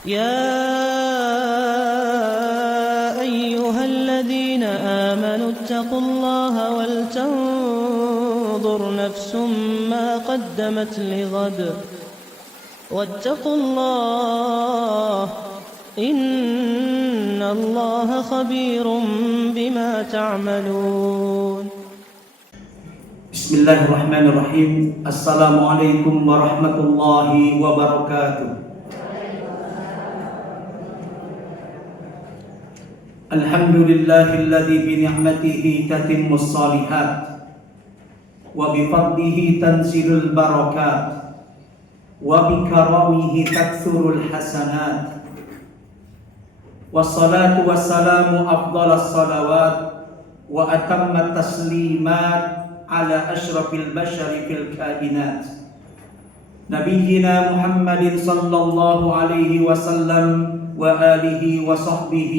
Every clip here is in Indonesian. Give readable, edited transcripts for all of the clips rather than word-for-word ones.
يا أيها الذين آمنوا اتقوا الله ولتنظر نفس ما قدمت لغد واتقوا الله إن الله خبير بما تعملون. بسم الله الرحمن الرحيم. السلام عليكم ورحمة الله وبركاته. الحمد لله الذي بنعمته تتم الصالحات وبفضله تنزل البركات وبكرمه تكثر الحسنات والصلاة والسلام أفضل الصلوات وأتم التسليمات على أشرف البشر في الكائنات نبينا محمد صلى الله عليه وسلم وآله وصحبه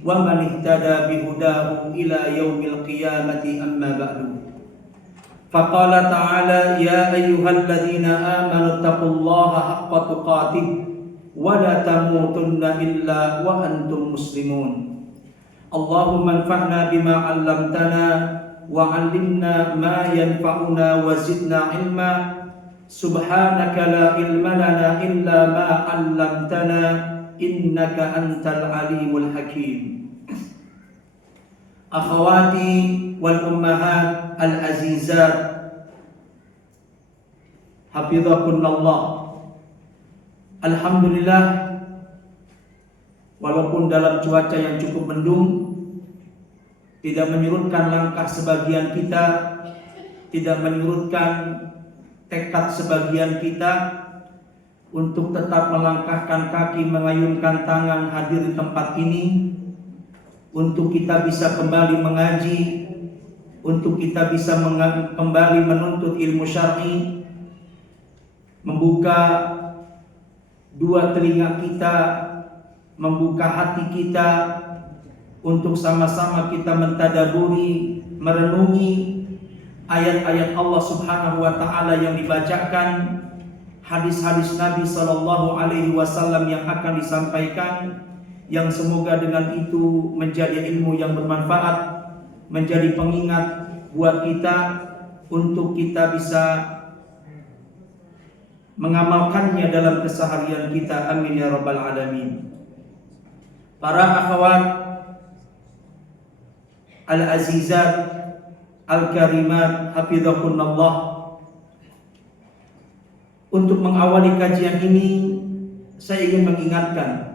ومن اهتدى بهداه إلى يوم القيامة أما بعد. فقال تعالى: يا أيها الذين آمنوا اتقوا الله حق تقاته ولا تموتن إلا وأنتم مسلمون. اللهم انفعنا بما علمتنا وعلمنا ما ينفعنا وزدنا علما. سبحانك لا علم لنا إلا ما علمتنا إنك أنت العليم الحكيم. أخواتي والأمهات العزيزات حفظكن الله. Alhamdulillah, walaupun dalam cuaca yang cukup mendung, tidak menyurutkan langkah sebagian kita, tidak menyurutkan tekad sebagian kita untuk tetap melangkahkan kaki, mengayunkan tangan hadir di tempat ini, untuk kita bisa kembali mengaji, untuk kita bisa kembali menuntut ilmu syar'i, membuka dua telinga kita, membuka hati kita untuk sama-sama kita mentadaburi, merenungi ayat-ayat Allah Subhanahu wa taala yang dibacakan, hadis-hadis Nabi sallallahu alaihi wasallam yang akan disampaikan, yang semoga dengan itu menjadi ilmu yang bermanfaat, menjadi pengingat buat kita untuk kita bisa mengamalkannya dalam keseharian kita. Amin ya rabbal alamin. Para akhwat al-azizat al-karimat hafizakunallah, untuk mengawali kajian ini saya ingin mengingatkan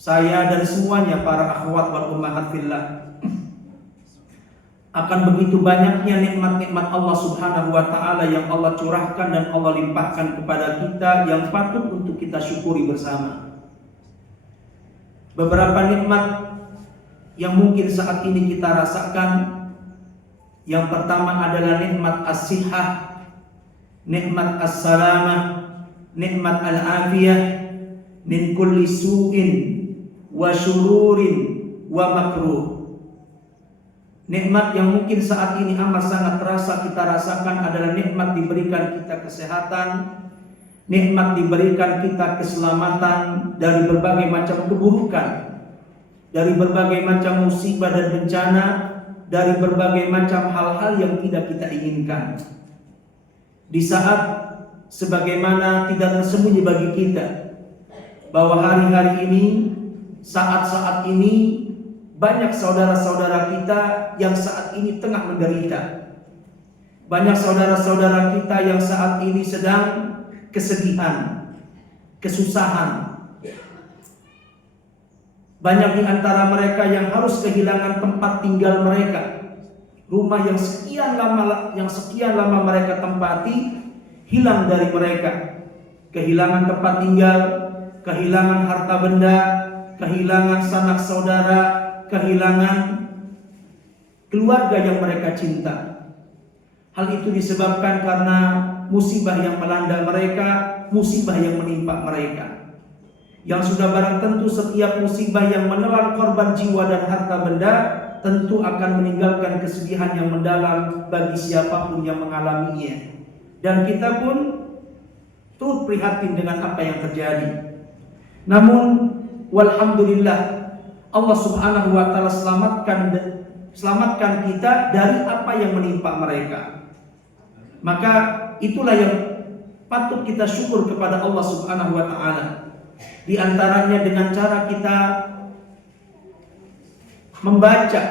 saya dan semuanya para akhwat wal ummahat fillah akan begitu banyaknya nikmat-nikmat Allah Subhanahu wa taala yang Allah curahkan dan Allah limpahkan kepada kita yang patut untuk kita syukuri bersama. Beberapa nikmat yang mungkin saat ini kita rasakan, yang pertama adalah nikmat as-sihah, nikmat as-salamah, nikmat al-afiyah min kulli su'in wa syururin wa makruh. Nikmat yang mungkin saat ini amat sangat terasa kita rasakan adalah nikmat diberikan kita kesehatan, nikmat diberikan kita keselamatan dari berbagai macam keburukan, dari berbagai macam musibah dan bencana, dari berbagai macam hal-hal yang tidak kita inginkan. Di saat sebagaimana tidak tersembunyi bagi kita bahwa hari-hari ini, saat-saat ini, banyak saudara-saudara kita yang saat ini tengah menderita. Banyak saudara-saudara kita yang saat ini sedang kesedihan, kesusahan. Banyak di antara mereka yang harus kehilangan tempat tinggal mereka. Rumah yang sekian lama mereka tempati hilang dari mereka. Kehilangan tempat tinggal, kehilangan harta benda, kehilangan sanak saudara, kehilangan keluarga yang mereka cinta. Hal itu disebabkan karena musibah yang melanda mereka, musibah yang menimpa mereka. Yang sudah barang tentu setiap musibah yang menelan korban jiwa dan harta benda tentu akan meninggalkan kesedihan yang mendalam bagi siapapun yang mengalaminya. Dan kita pun turut prihatin dengan apa yang terjadi. Namun walhamdulillah Allah Subhanahu wa taala selamatkan kita dari apa yang menimpa mereka. Maka itulah yang patut kita syukur kepada Allah Subhanahu wa taala. Di antaranya dengan cara kita membaca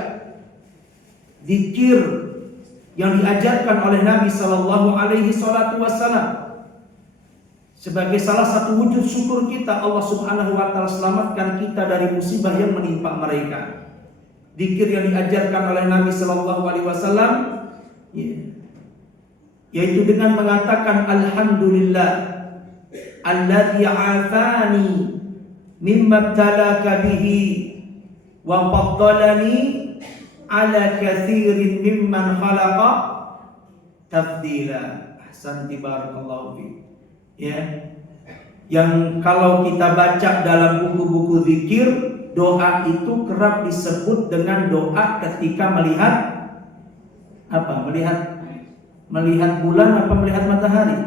zikir yang diajarkan oleh Nabi sallallahu alaihi wasallam. Sebagai salah satu wujud syukur kita, Allah Subhanahu wa taala selamatkan kita dari musibah yang menimpa mereka. Zikir yang diajarkan oleh Nabi sallallahu alaihi wasallam yaitu dengan mengatakan alhamdulillah alladzi afani mimma ibtalaka bihi wa faddalani ala katsirin mimman khalaqa tafdila. Ahsanti barakallahu fiik. Ya, yang kalau kita baca dalam buku-buku zikir, doa itu kerap disebut dengan doa ketika melihat apa? Melihat bulan apa melihat matahari?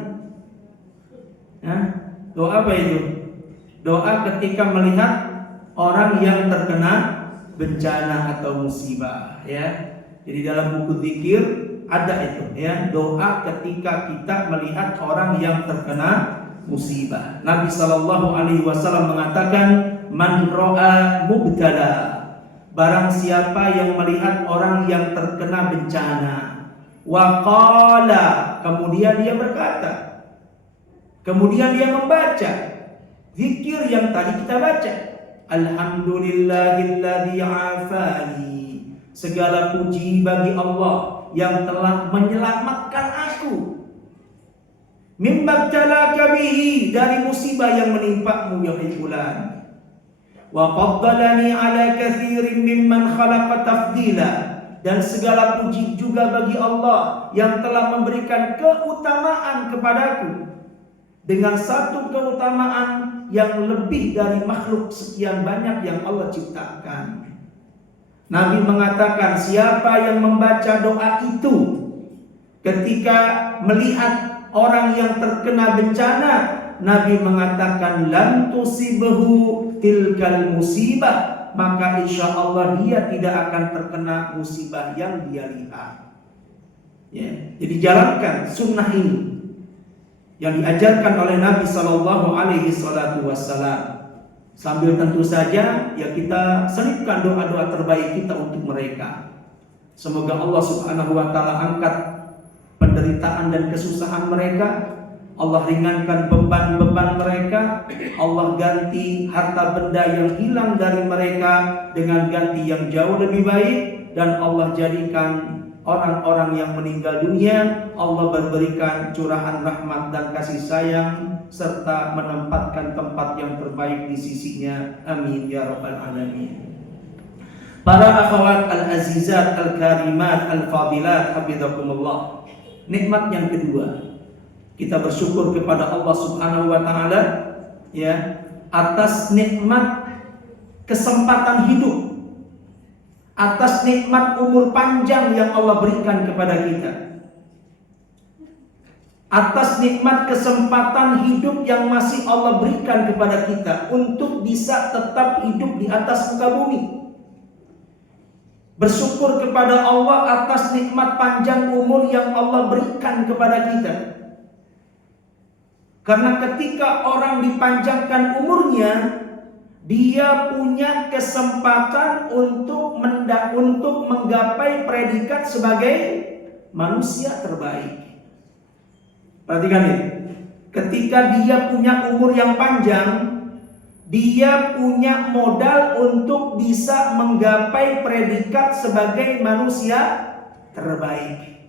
Doa apa itu? Doa ketika melihat orang yang terkena bencana atau musibah, ya. Jadi dalam buku zikir ada itu, ya, doa ketika kita melihat orang yang terkena musibah. Nabi sallallahu alaihi wasallam mengatakan, "Man ra'a mubtala." Barang siapa yang melihat orang yang terkena bencana, wa qala, kemudian dia berkata, kemudian dia membaca zikir yang tadi kita baca, alhamdulillahilladzi afani. Segala puji bagi Allah yang telah menyelamatkan aku mimma ibtalaka bihi, dari musibah yang menimpamu ya fulan, wa faddalani ala katsirin mimman khalaqa tafdila, dan segala puji juga bagi Allah yang telah memberikan keutamaan kepadaku dengan satu keutamaan yang lebih dari makhluk sekian banyak yang Allah ciptakan. Nabi mengatakan siapa yang membaca doa itu ketika melihat orang yang terkena bencana, Nabi mengatakan lam tusibhu tilkal musibah, maka insya Allah dia tidak akan terkena musibah yang dia lihat. Ya, jadi jalankan sunnah ini yang diajarkan oleh Nabi Sallallahu Alaihi Wasallam. Sambil tentu saja ya kita selipkan doa-doa terbaik kita untuk mereka. Semoga Allah Subhanahu wa taala angkat penderitaan dan kesusahan mereka, Allah ringankan beban-beban mereka, Allah ganti harta benda yang hilang dari mereka dengan ganti yang jauh lebih baik, dan Allah jadikan orang-orang yang meninggal dunia Allah berikan curahan rahmat dan kasih sayang serta menempatkan tempat yang terbaik di sisinya. Amin ya rabbal alamin. Para akhwat al-azizat al-karimat al-fadilat hafizakumullah. Nikmat yang kedua, kita bersyukur kepada Allah Subhanahu wa taala ya atas nikmat kesempatan hidup, atas nikmat umur panjang yang Allah berikan kepada kita, atas nikmat kesempatan hidup yang masih Allah berikan kepada kita untuk bisa tetap hidup di atas muka bumi. Bersyukur kepada Allah atas nikmat panjang umur yang Allah berikan kepada kita. Karena ketika orang dipanjangkan umurnya, dia punya kesempatan untuk menggapai predikat sebagai manusia terbaik. Perhatikan ini. Ketika dia punya umur yang panjang, dia punya modal untuk bisa menggapai predikat sebagai manusia terbaik.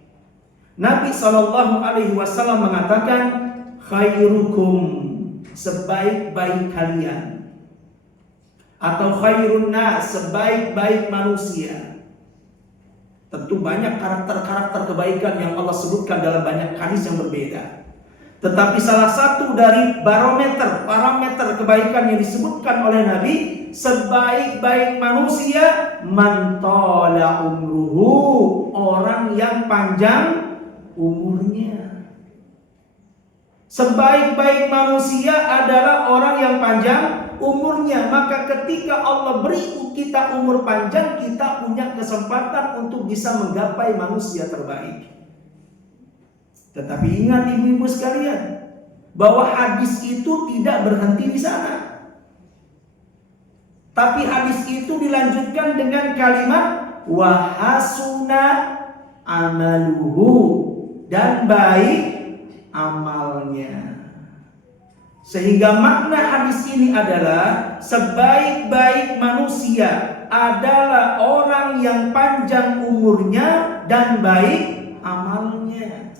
Nabi SAW mengatakan, khairukum, sebaik-baik kalian, atau khairun nas, sebaik-baik manusia. Tentu banyak karakter-karakter kebaikan yang Allah sebutkan dalam banyak hadis yang berbeda. Tetapi salah satu dari parameter kebaikan yang disebutkan oleh Nabi, sebaik-baik manusia man tala umruhu, orang yang panjang umurnya. Sebaik-baik manusia adalah orang yang panjang umurnya. Maka ketika Allah beri kita umur panjang, kita punya kesempatan untuk bisa menggapai manusia terbaik. Tetapi ingat ibu-ibu sekalian, bahwa hadis itu tidak berhenti di sana. Tapi hadis itu dilanjutkan dengan kalimat wa hasuna amaluhu, dan baik amalnya. Sehingga makna hadis ini adalah sebaik-baik manusia adalah orang yang panjang umurnya dan baik amalnya.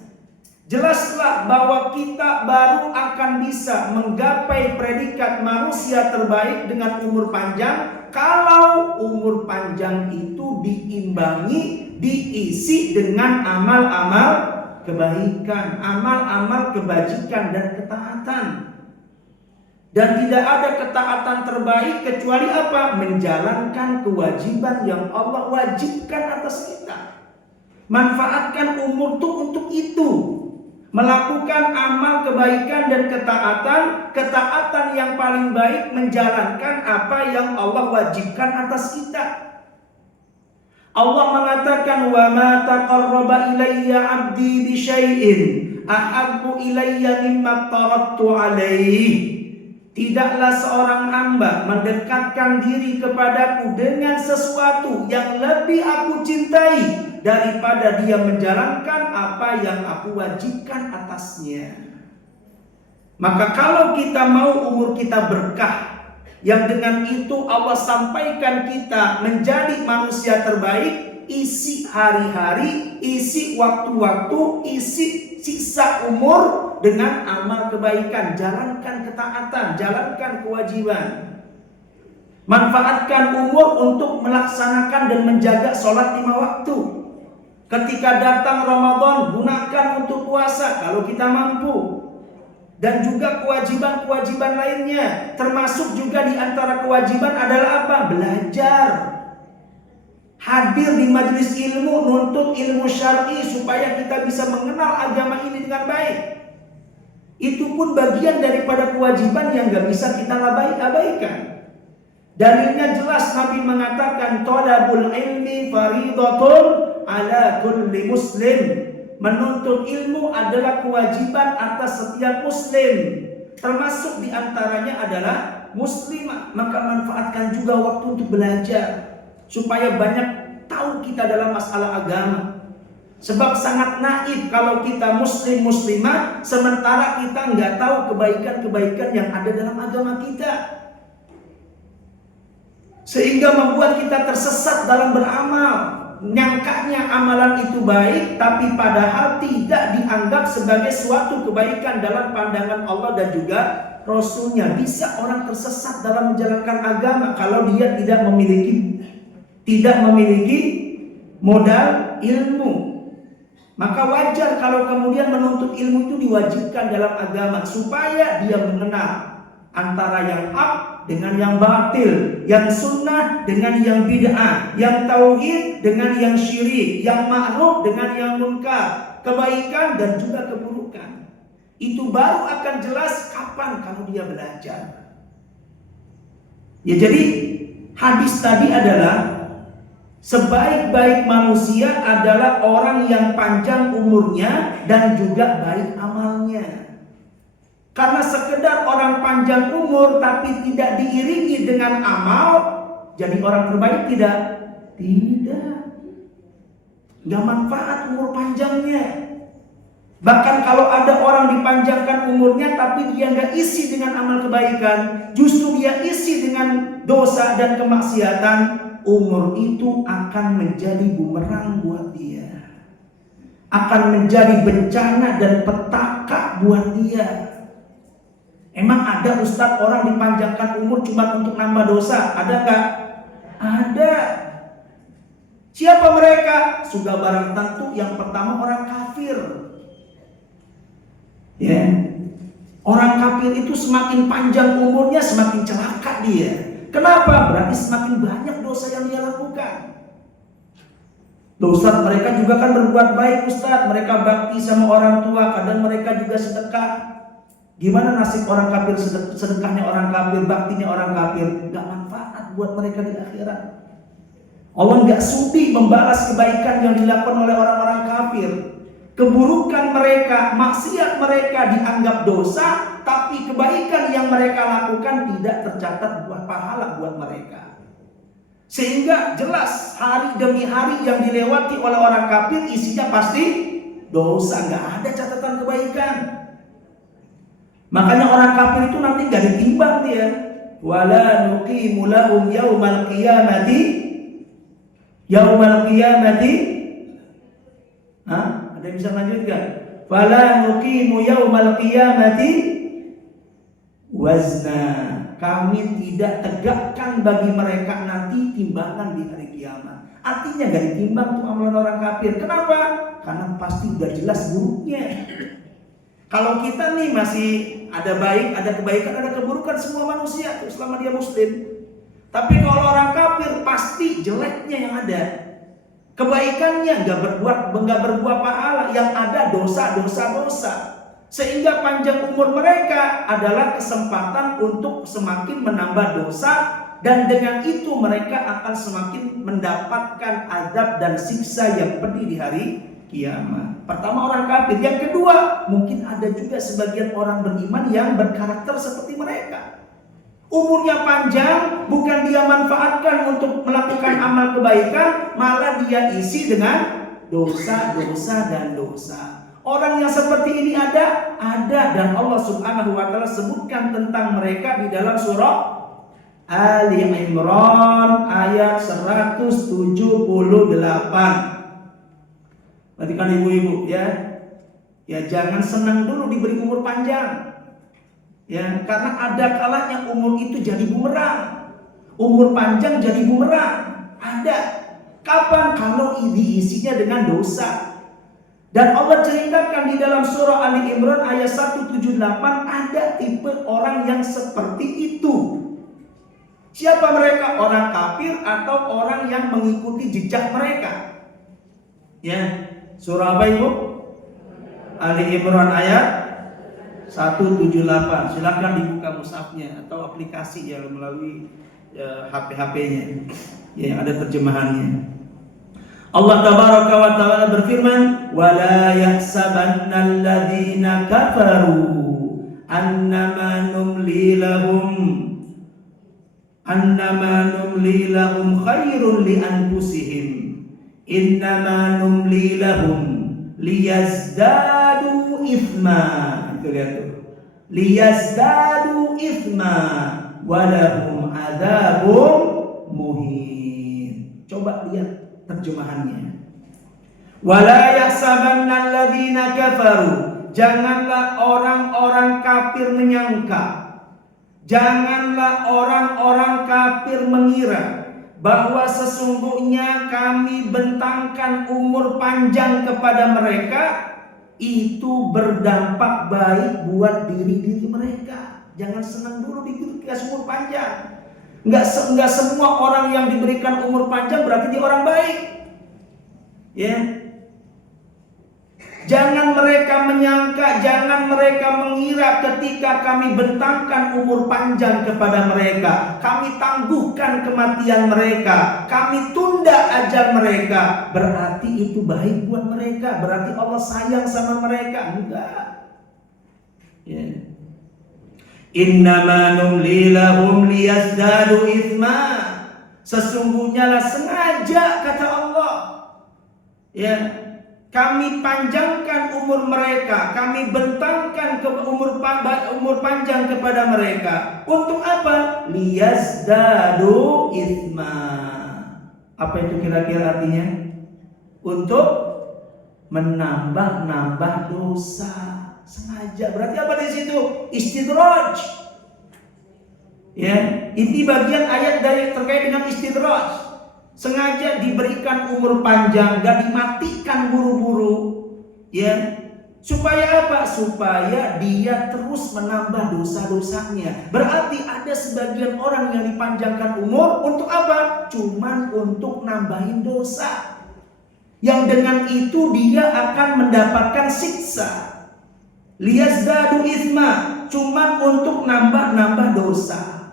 Jelaslah bahwa kita baru akan bisa menggapai predikat manusia terbaik dengan umur panjang kalau umur panjang itu diimbangi, diisi dengan amal-amal kebaikan, amal-amal kebajikan dan ketaatan. Dan tidak ada ketaatan terbaik kecuali apa? Menjalankan kewajiban yang Allah wajibkan atas kita. Manfaatkan umur itu untuk itu. Melakukan amal kebaikan dan ketaatan yang paling baik, menjalankan apa yang Allah wajibkan atas kita. Allah mengatakan wa ma taqarraba ilayya 'abdi bi syai'in ahabbu ilayya mimma tarattu alaihi. Tidaklah seorang hamba mendekatkan diri kepadaku dengan sesuatu yang lebih aku cintai daripada dia menjalankan apa yang aku wajibkan atasnya. Maka kalau kita mau umur kita berkah, yang dengan itu Allah sampaikan kita menjadi manusia terbaik, isi hari-hari, isi waktu-waktu, isi sisa umur dengan amal kebaikan, jalankan ketaatan, jalankan kewajiban. Manfaatkan umur untuk melaksanakan dan menjaga sholat 5 waktu. Ketika datang Ramadan, gunakan untuk puasa kalau kita mampu. Dan juga kewajiban-kewajiban lainnya. Termasuk juga di antara kewajiban adalah apa? Belajar. Hadir di majelis ilmu, nuntut ilmu syar'i supaya kita bisa mengenal agama ini dengan baik. Itu pun bagian daripada kewajiban yang gak bisa kita abaikan. Dalilnya jelas, Nabi mengatakan thalabul ilmi faridatun ala kulli muslim. Menuntut ilmu adalah kewajiban atas setiap muslim, termasuk diantaranya adalah muslimah. Maka manfaatkan juga waktu untuk belajar, supaya banyak tahu kita dalam masalah agama. Sebab sangat naif kalau kita muslim muslimah sementara kita nggak tahu kebaikan-kebaikan yang ada dalam agama kita, sehingga membuat kita tersesat dalam beramal. Nyangkanya amalan itu baik, tapi padahal tidak dianggap sebagai suatu kebaikan dalam pandangan Allah dan juga Rasulnya. Bisa orang tersesat dalam menjalankan agama kalau dia tidak memiliki modal ilmu. Maka wajar kalau kemudian menuntut ilmu itu diwajibkan dalam agama, supaya dia mengenal antara yang hak dengan yang batil, yang sunnah dengan yang bid'ah, yang tauhid dengan yang syirik, yang ma'ruf dengan yang munkar, kebaikan dan juga keburukan. Itu baru akan jelas kapan kalau dia belajar. Ya, jadi hadis tadi adalah sebaik-baik manusia adalah orang yang panjang umurnya dan juga baik amalnya. Karena sekedar orang panjang umur tapi tidak diiringi dengan amal, jadi orang terbaik tidak? Tidak. Gak manfaat umur panjangnya. Bahkan kalau ada orang dipanjangkan umurnya tapi dia gak isi dengan amal kebaikan, justru dia isi dengan dosa dan kemaksiatan, umur itu akan menjadi bumerang buat dia. Akan menjadi bencana dan petaka buat dia. Emang ada Ustadz orang dipanjangkan umur cuma untuk nambah dosa? Ada nggak? Ada. Siapa mereka? Sudah barang tentu yang pertama orang kafir. Ya, orang kafir itu semakin panjang umurnya semakin celaka dia. Kenapa? Berarti semakin banyak dosa yang dia lakukan. Ustadz, mereka juga kan berbuat baik Ustadz. Mereka bakti sama orang tua, kadang mereka juga sedekah. Gimana nasib orang kafir, sedekahnya orang kafir, baktinya orang kafir? Gak manfaat buat mereka di akhirat. Allah gak sudi membalas kebaikan yang dilakukan oleh orang-orang kafir. Keburukan mereka, maksiat mereka dianggap dosa, tapi kebaikan yang mereka lakukan tidak tercatat buat pahala buat mereka. Sehingga jelas hari demi hari yang dilewati oleh orang kafir isinya pasti dosa, gak ada catatan kebaikan. Makanya orang kafir itu nanti gak ditimbang dia. Wala nuqimu lahum yaumal qiyamati ada yang bisa lanjutkan? Fala nuqimu yaumal qiyamati wazna. Kami tidak tegakkan bagi mereka nanti timbangan di hari kiamat. Artinya gak ditimbang tuh amalan orang kafir. Kenapa? Karena pasti udah jelas buruknya. Kalau kita nih masih ada baik, ada kebaikan, ada keburukan, semua manusia tuh selama dia muslim. Tapi kalau orang kafir pasti jeleknya yang ada. Kebaikannya nggak berbuah pahala, yang ada dosa. Sehingga panjang umur mereka adalah kesempatan untuk semakin menambah dosa, dan dengan itu mereka akan semakin mendapatkan azab dan siksa yang pedih di hari kiamat. Pertama orang kafir, yang kedua mungkin ada juga sebagian orang beriman yang berkarakter seperti mereka. Umurnya panjang, bukan dia manfaatkan untuk melakukan amal kebaikan, malah dia isi dengan dosa. Orang yang seperti ini ada, dan Allah Subhanahu wa taala sebutkan tentang mereka di dalam surah Ali Imran ayat 178. Perhatikan ibu-ibu ya. Ya jangan senang dulu diberi umur panjang. Ya, karena ada kalanya umur itu jadi bumerang. Umur panjang jadi bumerang. Ada. Kapan? Kalau diisinya dengan dosa. Dan Allah ceritakan di dalam surah Ali Imran ayat 178 ada tipe orang yang seperti itu. Siapa mereka? Orang kafir atau orang yang mengikuti jejak mereka. Ya, surah apa ibu? Ali Imran ayat 178. Silakan dibuka mushafnya atau aplikasi yang melalui HP-nya yang ada terjemahannya. Allah tabaraka wa taala berfirman, "Wala yahsabanna alladziina kafaru annama numli lahum khairun li anfusihim innama numli lahum liyazdadu itsma." Lihat tuh. Liyazdadu itsma walahum adzabun muhin. Coba lihat terjemahannya. Wala yahsabanna alladzina kafaru. Janganlah orang-orang kafir menyangka. Janganlah orang-orang kafir mengira bahwa sesungguhnya kami bentangkan umur panjang kepada mereka itu berdampak baik buat diri mereka. Jangan senang dulu dikasih umur panjang. Enggak semua orang yang diberikan umur panjang berarti dia orang baik. Ya. Jangan mereka menyangka, jangan mereka mengira ketika kami bentangkan umur panjang kepada mereka, kami tangguhkan kematian mereka, kami tunda ajal mereka, berarti itu baik buat mereka, berarti Allah sayang sama mereka. Enggak. Ya. Innama numli lahum liyazdadu itsma. Sesungguhnya lah sengaja kata Allah. Ya. Kami panjangkan umur mereka, kami bentangkan ke umur panjang kepada mereka. Untuk apa? Liyazdadu itsma. Apa itu kira-kira artinya? Untuk menambah dosa. Sengaja. Berarti apa di situ? Istidraj. Ya, ini bagian ayat dari terkait dengan istidraj. Sengaja diberikan umur panjang, gak dimatikan buru-buru, ya. Supaya apa? Supaya dia terus menambah dosa-dosanya. Berarti ada sebagian orang yang dipanjangkan umur untuk apa? Cuman untuk nambahin dosa. Yang dengan itu dia akan mendapatkan siksa. Liyazdadu itsma. cuman untuk nambah-nambah dosa.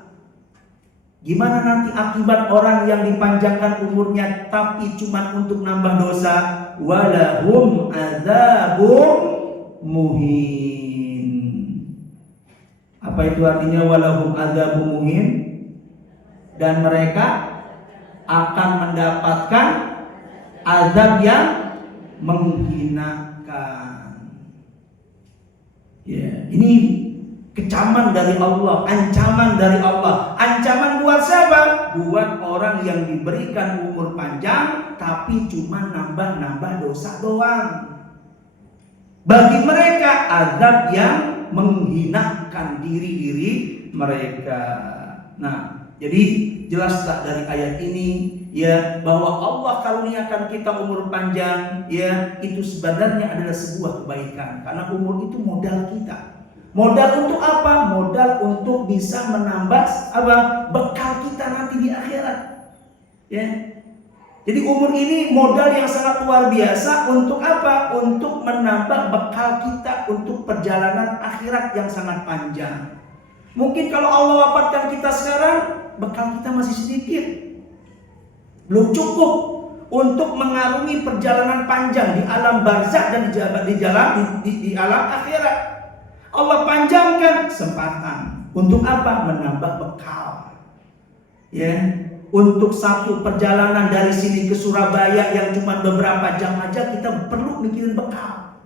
Gimana nanti akibat orang yang dipanjangkan umurnya tapi cuman untuk nambah dosa? Walahum adzabun muhin. Apa itu artinya walahum adzabun muhin? Dan mereka akan mendapatkan azab yang menghinakan. Ya, ini kecaman dari Allah, ancaman dari Allah. Ancaman buat siapa? Buat orang yang diberikan umur panjang tapi cuma nambah-nambah dosa doang. Bagi mereka azab yang menghinakan diri-diri mereka. Nah, jadi jelaslah dari ayat ini ya bahwa Allah karuniakan kita umur panjang ya itu sebenarnya adalah sebuah kebaikan karena umur itu modal kita. Modal untuk apa? Modal untuk bisa menambah apa? Bekal kita nanti di akhirat. Ya. Jadi umur ini modal yang sangat luar biasa untuk apa? Untuk menambah bekal kita untuk perjalanan akhirat yang sangat panjang. Mungkin kalau Allah wafatkan kita sekarang, bekal kita masih sedikit. Belum cukup untuk mengarungi perjalanan panjang di alam barzakh dan di alam akhirat. Allah panjangkan kesempatan untuk apa? Menambah bekal. Ya, untuk satu perjalanan dari sini ke Surabaya yang cuma beberapa jam aja kita perlu mikirin bekal.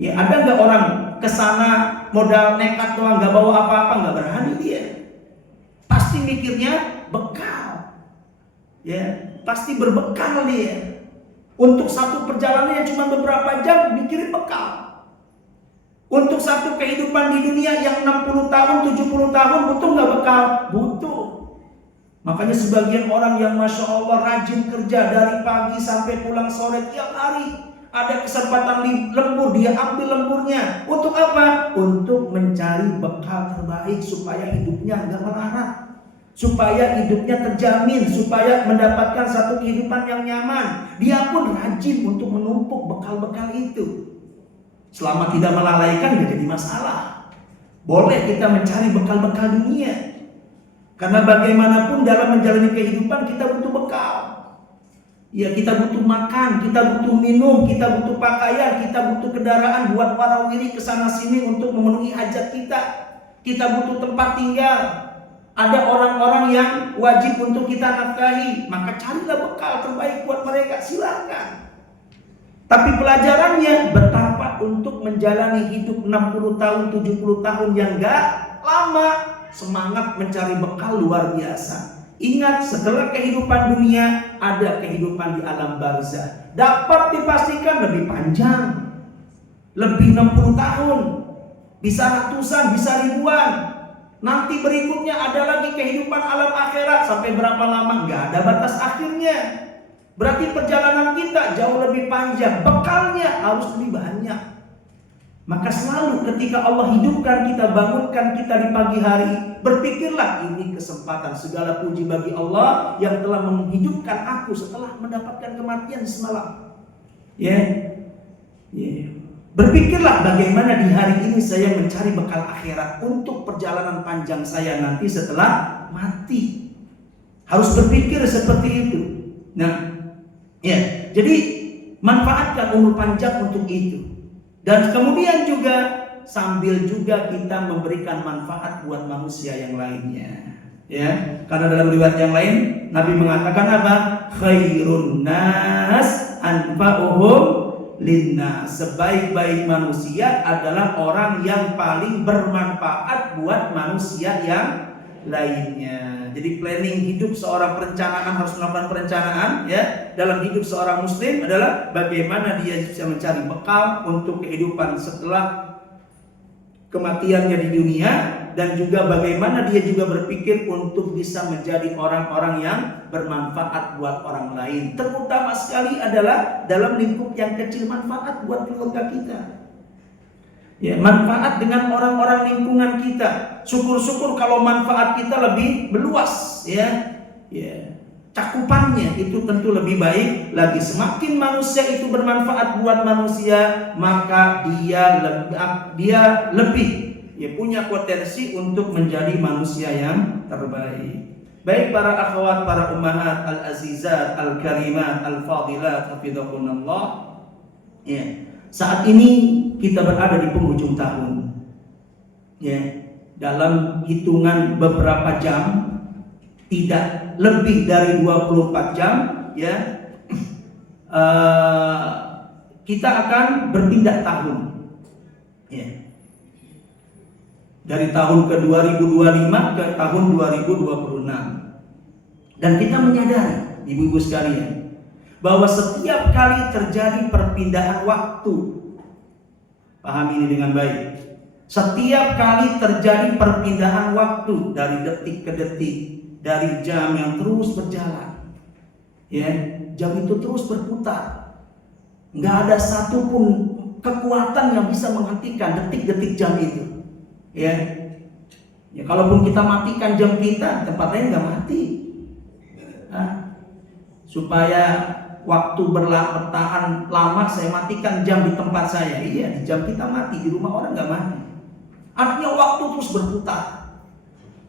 Ya, ada nggak orang kesana modal nekat doang, nggak bawa apa-apa, nggak berani dia. Pasti mikirnya bekal. Ya, pasti berbekal dia. Untuk satu perjalanan yang cuma beberapa jam mikirin bekal. Untuk satu kehidupan di dunia yang 60 tahun, 70 tahun butuh nggak bekal? Butuh. Makanya sebagian orang yang Masya Allah rajin kerja dari pagi sampai pulang sore tiap hari. Ada kesempatan lembur, dia ambil lemburnya. Untuk apa? Untuk mencari bekal terbaik supaya hidupnya nggak melarat. Supaya hidupnya terjamin, supaya mendapatkan satu kehidupan yang nyaman. Dia pun rajin untuk menumpuk bekal-bekal itu. Selama tidak melalaikan tidak jadi masalah. Boleh kita mencari bekal-bekal dunia. Karena bagaimanapun dalam menjalani kehidupan kita butuh bekal. Ya, kita butuh makan, kita butuh minum, kita butuh pakaian, kita butuh kendaraan buat warawiri kesana sini untuk memenuhi hajat kita. Kita butuh tempat tinggal. Ada orang-orang yang wajib untuk kita nafkahi, maka carilah bekal terbaik buat mereka, silakan. Tapi pelajarannya betapa untuk menjalani hidup 60 tahun, 70 tahun yang gak lama, semangat mencari bekal luar biasa. Ingat, setelah kehidupan dunia ada kehidupan di alam barzakh. Dapat dipastikan lebih panjang, lebih 60 tahun, bisa ratusan, bisa ribuan. Nanti berikutnya ada lagi kehidupan alam akhirat sampai berapa lama? Nggak ada batas akhirnya. Berarti perjalanan kita jauh lebih panjang, bekalnya harus lebih banyak. Maka selalu ketika Allah hidupkan kita, bangunkan kita di pagi hari, berpikirlah ini kesempatan. Segala puji bagi Allah yang telah menghidupkan aku setelah mendapatkan kematian semalam. Ya, berpikirlah bagaimana di hari ini saya mencari bekal akhirat untuk perjalanan panjang saya nanti setelah mati. Harus berpikir seperti itu. Nah, ya, jadi manfaatkan umur panjang untuk itu. Dan kemudian juga sambil juga kita memberikan manfaat buat manusia yang lainnya. Ya, karena dalam riwayat yang lain Nabi mengatakan apa? Khairun nas anfa'uhum linnas. Sebaik-baik manusia adalah orang yang paling bermanfaat buat manusia yang lainnya. Jadi planning hidup seorang perencanaan harus melakukan perencanaan ya. Dalam hidup seorang muslim adalah bagaimana dia bisa mencari bekal untuk kehidupan setelah kematiannya di dunia, dan juga bagaimana dia juga berpikir untuk bisa menjadi orang-orang yang bermanfaat buat orang lain. Terutama sekali adalah dalam lingkup yang kecil, manfaat buat keluarga kita. Ya, manfaat dengan orang-orang lingkungan kita. Syukur-syukur kalau manfaat kita lebih meluas, ya. Ya, cakupannya itu tentu lebih baik lagi. Semakin manusia itu bermanfaat buat manusia, maka dia lebih ya punya potensi untuk menjadi manusia yang terbaik. Baik para akhwat, para ummahat al-azizat, al-karimat, al-fadilat, hafidhakunallah. Ya, saat ini kita berada di penghujung tahun. Ya, dalam hitungan beberapa jam, tidak lebih dari 24 jam, ya, kita akan berpindah tahun. Ya. Dari tahun ke 2025 ke tahun 2026. Dan kita menyadari, ibu-ibu sekalian, bahwa setiap kali terjadi perpindahan waktu, pahami ini dengan baik. Setiap kali terjadi perpindahan waktu dari detik ke detik, dari jam yang terus berjalan, ya, jam itu terus berputar. Nggak ada satupun kekuatan yang bisa menghentikan detik-detik jam itu. Ya, kalaupun kita matikan jam kita, tempat lain nggak mati. Supaya waktu bertahan lama, saya matikan jam di tempat saya. Iya, di jam kita mati, di rumah orang nggak mati. Artinya waktu terus berputar.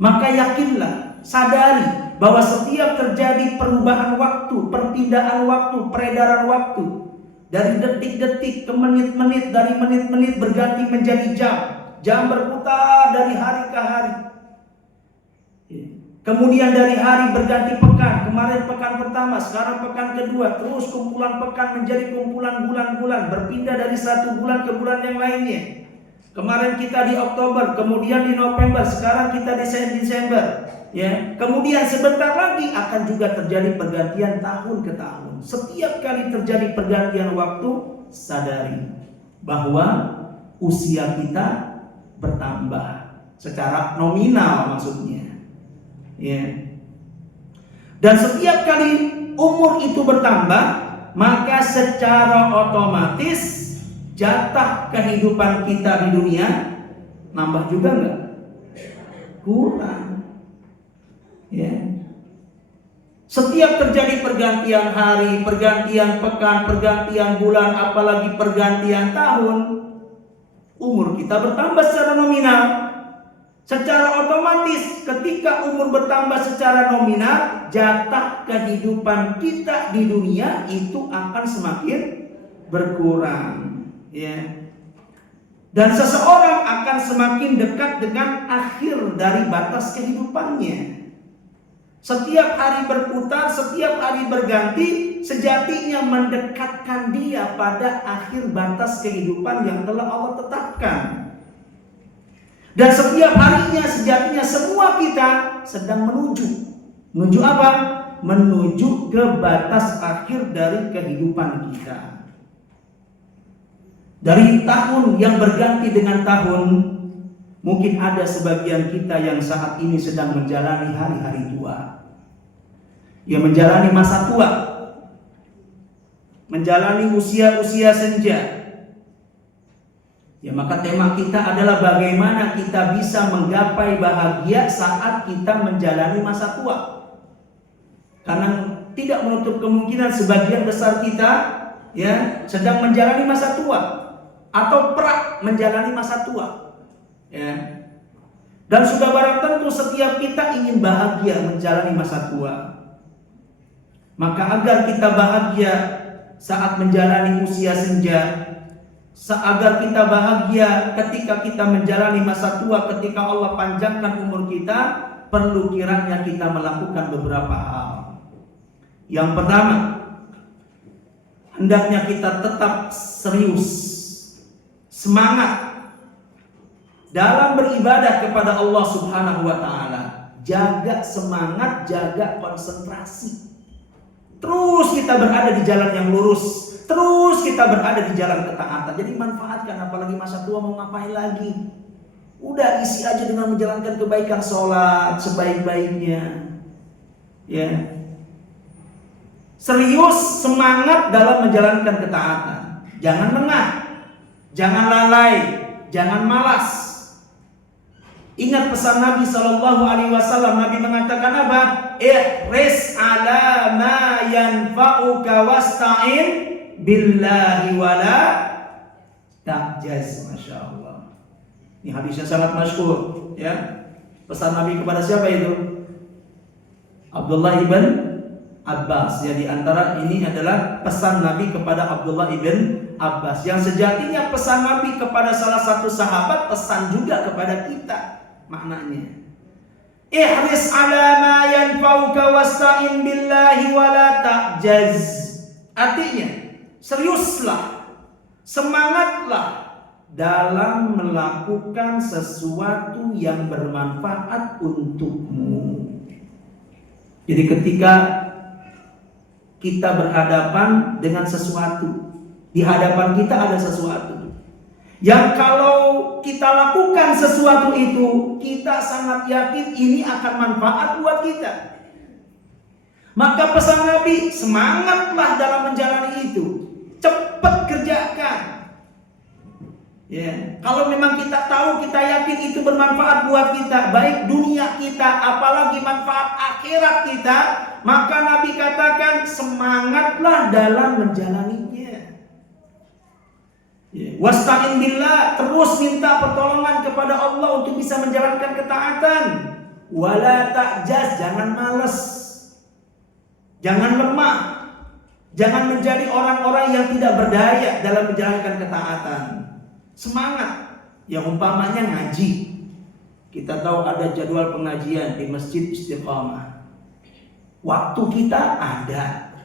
Maka yakinlah, sadari bahwa setiap terjadi perubahan waktu, perpindahan waktu, peredaran waktu, dari detik-detik ke menit-menit, dari menit-menit berganti menjadi jam. Jam berputar dari hari ke hari. Kemudian dari hari berganti pekan. Kemarin pekan pertama, sekarang pekan kedua. Terus kumpulan pekan menjadi kumpulan bulan-bulan. Berpindah dari satu bulan ke bulan yang lainnya. Kemarin kita di Oktober, kemudian di November, sekarang kita di Desember. Ya, kemudian sebentar lagi akan juga terjadi pergantian tahun ke tahun. Setiap kali terjadi pergantian waktu, sadari bahwa usia kita bertambah secara nominal maksudnya, ya. Dan setiap kali umur itu bertambah, maka secara otomatis jatah kehidupan kita di dunia nambah juga enggak? Kurang. Ya. Setiap terjadi pergantian hari, pergantian pekan, pergantian bulan, apalagi pergantian tahun, umur kita bertambah secara nominal. Secara otomatis ketika umur bertambah secara nominal, jatah kehidupan kita di dunia itu akan semakin berkurang, ya. Dan seseorang akan semakin dekat dengan akhir dari batas kehidupannya. Setiap hari berputar, setiap hari berganti, sejatinya mendekatkan dia pada akhir batas kehidupan yang telah Allah tetapkan. Dan setiap harinya sejatinya semua kita sedang menuju apa? Menuju ke batas akhir dari kehidupan kita. Dari tahun yang berganti dengan tahun, mungkin ada sebagian kita yang saat ini sedang menjalani hari-hari tua, yang menjalani masa tua, menjalani usia-usia senja. Ya, maka tema kita adalah bagaimana kita bisa menggapai bahagia saat kita menjalani masa tua. Karena tidak menutup kemungkinan sebagian besar kita, ya, sedang menjalani masa tua atau pernah menjalani masa tua. Ya. Dan sudah barang tentu setiap kita ingin bahagia menjalani masa tua. Maka agar kita bahagia saat menjalani usia senja, agar kita bahagia ketika kita menjalani masa tua, ketika Allah panjangkan umur kita, perlu kiranya kita melakukan beberapa hal. Yang pertama, hendaknya kita tetap serius, semangat dalam beribadah kepada Allah Subhanahu wa taala. Jaga semangat, jaga konsentrasi. Terus kita berada di jalan yang lurus, terus kita berada di jalan ketaatan. Jadi manfaatkan, apalagi masa tua mau ngapain lagi? Udah isi aja dengan menjalankan kebaikan, sholat sebaik-baiknya. Ya. Serius, semangat dalam menjalankan ketaatan. Jangan lengah, jangan lalai, jangan malas. Ingat pesan Nabi SAW. Nabi mengatakan apa? Ihris ala ma yanfa'uka wasta'in billahi wala ta'jaz. Masya Allah. Ini hadisnya sangat masyhur, ya. Pesan Nabi kepada siapa itu? Abdullah ibn Abbas. Ya, di antara ini adalah pesan Nabi kepada Abdullah ibn Abbas. Yang sejatinya pesan Nabi kepada salah satu sahabat, pesan juga kepada kita. Maknanya, ihris ala ma yanfa'uka wasta'in billahi wa la ta'jaz. Artinya, seriuslah, semangatlah dalam melakukan sesuatu yang bermanfaat untukmu. Jadi ketika kita berhadapan dengan sesuatu, di hadapan kita ada sesuatu yang kalau kita lakukan sesuatu itu, kita sangat yakin ini akan manfaat buat kita. Maka pesan Nabi, semangatlah dalam menjalani itu, cepat kerjakan. Ya, kalau memang kita tahu, kita yakin itu bermanfaat buat kita, baik dunia kita, apalagi manfaat akhirat kita, maka Nabi katakan semangatlah dalam menjalaninya. Ya. Wasta'in billah, terus minta pertolongan kepada Allah untuk bisa menjalankan ketaatan. Wala ta'jaz, jangan malas, jangan lemah, jangan menjadi orang-orang yang tidak berdaya dalam menjalankan ketaatan. Semangat, yang umpamanya ngaji. Kita tahu ada jadwal pengajian di Masjid Istiqamah. Waktu kita ada,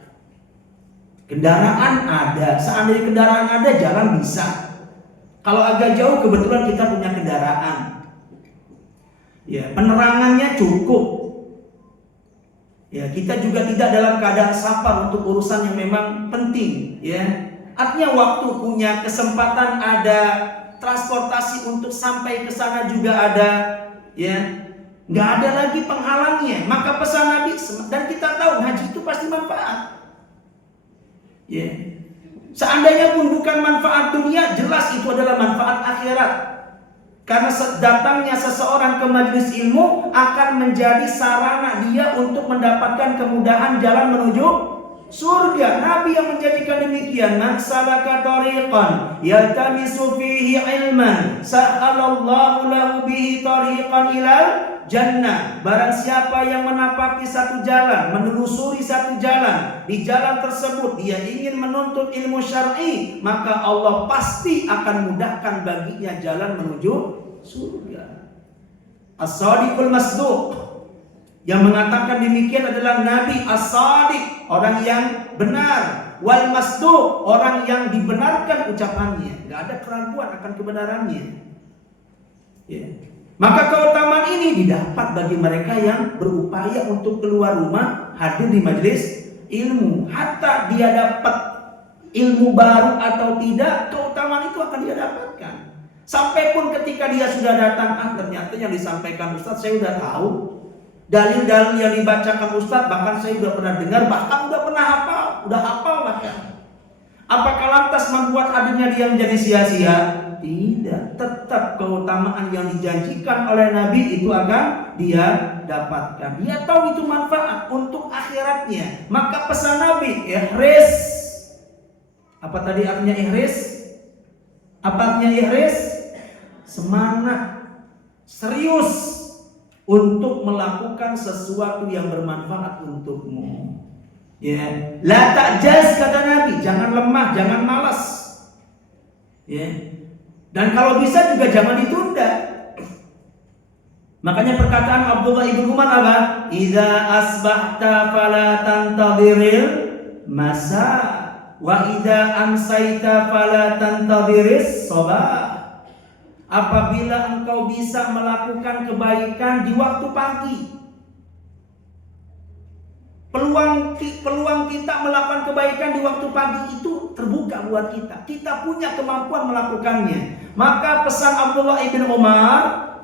kendaraan ada. Seandainya kendaraan ada, jalan bisa. Kalau agak jauh, kebetulan kita punya kendaraan. Ya, penerangannya cukup. Ya, kita juga tidak dalam keadaan sabar untuk urusan yang memang penting. Ya. Artinya waktu punya, kesempatan ada, transportasi untuk sampai ke sana juga ada, ya, nggak ada lagi penghalangnya. Maka pesan Nabi, dan kita tahu haji itu pasti manfaat, ya. Seandainya pun bukan manfaat dunia, jelas itu adalah manfaat akhirat. Karena datangnya seseorang ke majelis ilmu akan menjadi sarana dia untuk mendapatkan kemudahan jalan menuju surga. Nabi yang menjadikan demikian, man salaka tariqan yaltamisu fihi ilman sa'alallahu lahu bihi tariqan ilal jannah. Barang siapa yang menapaki satu jalan, menelusuri satu jalan, di jalan tersebut dia ingin menuntut ilmu syar'i, maka Allah pasti akan mudahkan baginya jalan menuju surga. As-sadiqul masduq, yang mengatakan demikian adalah Nabi As-Sadiq, orang yang benar. Wal masduq, orang yang dibenarkan ucapannya, nggak ada keraguan akan kebenarannya. Ya. Maka keutamaan ini didapat bagi mereka yang berupaya untuk keluar rumah, hadir di majelis ilmu. Hatta dia dapat ilmu baru atau tidak, keutamaan itu akan dia dapatkan. Sampai pun ketika dia sudah datang, ternyata yang disampaikan Ustaz saya sudah tahu. Dalil-dalil yang dibacakan Ustaz bahkan saya sudah pernah dengar, bahkan sudah pernah hafal bahkan. Apakah lantas membuat hadirnya dia menjadi sia-sia? Tidak, tetap keutamaan yang dijanjikan oleh Nabi itu akan dia dapatkan. Dia tahu itu manfaat untuk akhiratnya. Maka pesan Nabi, ihris. Apa tadi artinya ihris? Apa artinya ihris? Semangat, serius untuk melakukan sesuatu yang bermanfaat untukmu. Ya, la ta'jaz kata Nabi, jangan lemah, jangan malas. Ya. Dan kalau bisa juga jangan ditunda. Makanya perkataan Abdullah ibn Umar apa? Idza asbahta fala tantadhiril masa wa idza amsayta fala tantadhiris sabah. Apabila engkau bisa melakukan kebaikan di waktu pagi, peluang kita melakukan kebaikan di waktu pagi itu terbuka buat kita. Kita punya kemampuan melakukannya. Maka pesan Abdullah ibn Umar,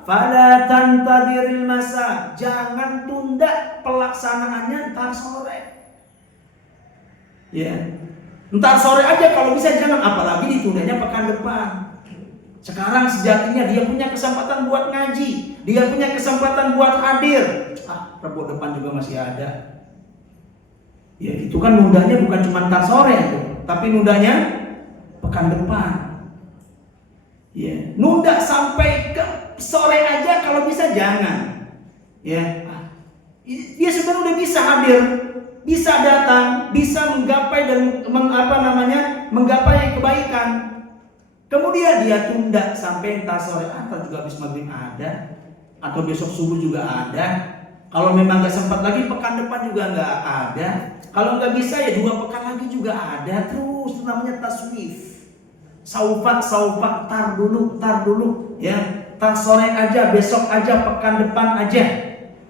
fala tantadiril masa, jangan tunda pelaksanaannya ntar sore. Ya, ntar sore aja kalau bisa, jangan, apalagi ditundanya pekan depan. Sekarang sejatinya dia punya kesempatan buat ngaji, dia punya kesempatan buat hadir. Rabu depan juga masih ada. Ya, itu kan nundanya bukan cuma ntar sore tuh, tapi nundanya pekan depan. Ya, nunda sampai ke sore aja kalau bisa jangan. Ya, dia sebenarnya udah bisa hadir, bisa datang, bisa menggapai dan menggapai kebaikan. Kemudian dia tunda sampai entah sore atau juga habis maghrib ada, atau besok subuh juga ada. Kalau memang nggak sempat lagi pekan depan juga nggak ada. Kalau nggak bisa ya 2 pekan lagi juga ada. Terus namanya taswif. Saufak, tar dulu, ya, tar sore aja, besok aja, pekan depan aja,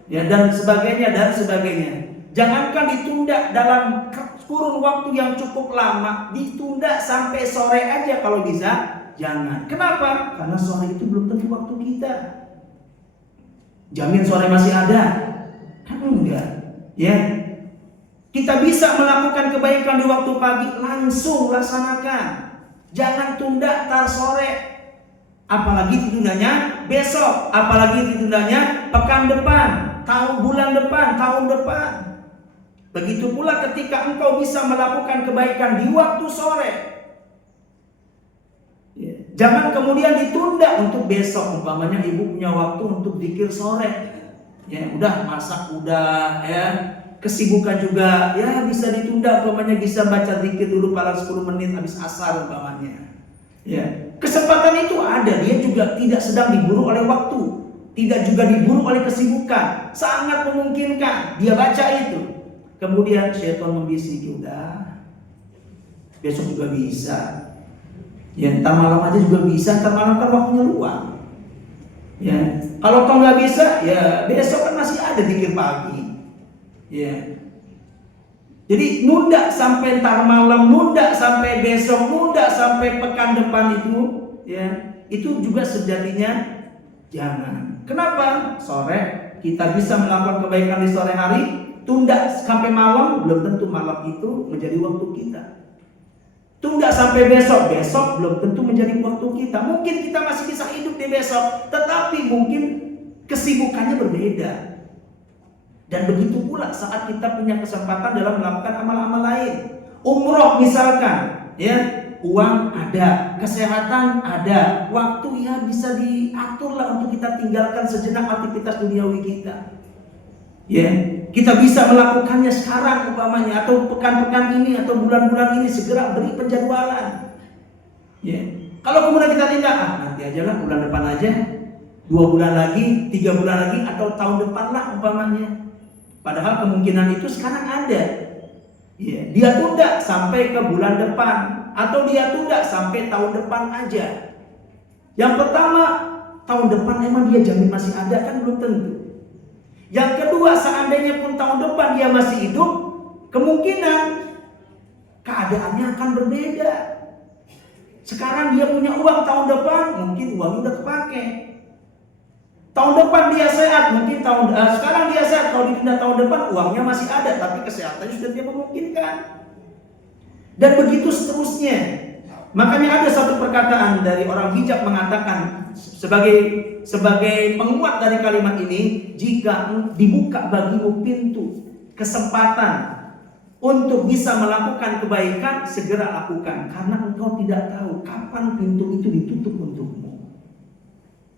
ya, dan sebagainya. Jangankan ditunda dalam kurun waktu yang cukup lama, ditunda sampai sore aja kalau bisa, jangan. Kenapa? Karena sore itu belum tentu waktu kita. Jamin sore masih ada? Kan enggak, ya. Kita bisa melakukan kebaikan di waktu pagi, langsung laksanakan. Jangan tunda tar sore. Apalagi ditundanya besok, apalagi ditundanya pekan depan, bulan depan, tahun depan. Begitu pula ketika engkau bisa melakukan kebaikan di waktu sore, jangan kemudian ditunda untuk besok. Umpamanya ibu punya waktu untuk zikir sore, ya udah masak udah, ya kesibukan juga, ya bisa ditunda. Umpamanya bisa baca zikir dulu paling 10 menit habis asar umpamanya. Ya, kesempatan itu ada. Dia juga tidak sedang diburu oleh waktu, tidak juga diburu oleh kesibukan. Sangat memungkinkan dia baca itu. Kemudian syaitan membisiki, udah besok juga bisa. Ya, ntar malam aja juga bisa. Ntar malam kan waktunya luang. Ya, kalau kau nggak bisa, ya besok kan masih ada zikir pagi. Ya. Jadi nunda sampai ntar malam, nunda sampai besok, nunda sampai pekan depan itu, ya, itu juga sejatinya jangan. Kenapa? Sore kita bisa melakukan kebaikan di sore hari, tunda sampai malam, belum tentu malam itu menjadi waktu kita. Tunda sampai besok, besok belum tentu menjadi waktu kita. Mungkin kita masih bisa hidup di besok, tetapi mungkin kesibukannya berbeda. Dan begitu pula saat kita punya kesempatan dalam melakukan amal-amal lain. Umroh misalkan, ya, uang ada, kesehatan ada, waktu ya bisa diaturlah untuk kita tinggalkan sejenak aktivitas duniawi kita. Ya, kita bisa melakukannya sekarang umpamanya, atau pekan-pekan ini atau bulan-bulan ini segera beri penjadwalan. Ya, kalau kemudian kita tidak, nanti ajalah bulan depan aja, 2 bulan lagi, 3 bulan lagi, atau tahun depan lah umpamanya. Padahal kemungkinan itu sekarang ada. Ya, dia tunda sampai ke bulan depan, atau dia tunda sampai tahun depan aja. Yang pertama, tahun depan emang dia jamin masih ada kan? Belum tentu. Yang kedua, seandainya pun tahun depan dia masih hidup, kemungkinan keadaannya akan berbeda. Sekarang dia punya uang, tahun depan mungkin uangnya udah kepake. Tahun depan dia sehat, mungkin sekarang dia sehat, kalau ditunda tahun depan uangnya masih ada, tapi kesehatannya sudah tidak memungkinkan. Dan begitu seterusnya. Makanya ada satu perkataan dari orang hijab mengatakan sebagai penguat dari kalimat ini, jika dibuka bagimu pintu kesempatan untuk bisa melakukan kebaikan, segera lakukan, karena engkau tidak tahu kapan pintu itu ditutup untukmu.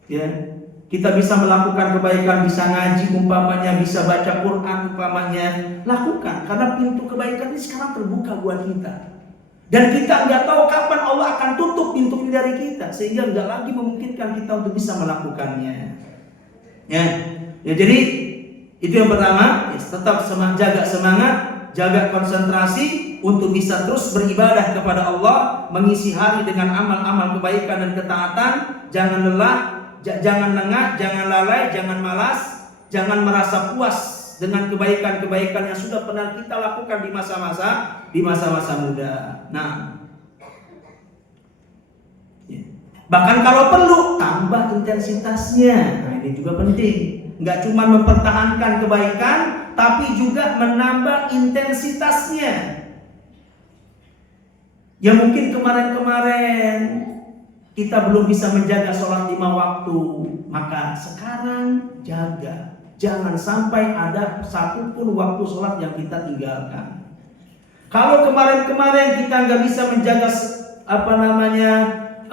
Ya. Kita bisa melakukan kebaikan, bisa ngaji umpamanya, bisa baca Quran umpamanya, lakukan, karena pintu kebaikan ini sekarang terbuka buat kita. Dan kita nggak tahu kapan Allah akan tutup pintu ini dari kita, sehingga nggak lagi memungkinkan kita untuk bisa melakukannya. Ya, jadi itu yang pertama, ya, tetap jaga semangat, jaga konsentrasi untuk bisa terus beribadah kepada Allah, mengisi hari dengan amal-amal kebaikan dan ketaatan. Jangan lelah, jangan lengah, jangan lalai, jangan malas, jangan merasa puas dengan kebaikan-kebaikan yang sudah pernah kita lakukan di masa-masa muda. Nah, bahkan kalau perlu tambah intensitasnya. Nah, ini juga penting. Nggak cuma mempertahankan kebaikan, tapi juga menambah intensitasnya. Ya mungkin kemarin-kemarin kita belum bisa menjaga sholat 5 waktu, maka sekarang jaga. Jangan sampai ada satupun waktu sholat yang kita tinggalkan. Kalau kemarin-kemarin kita nggak bisa menjaga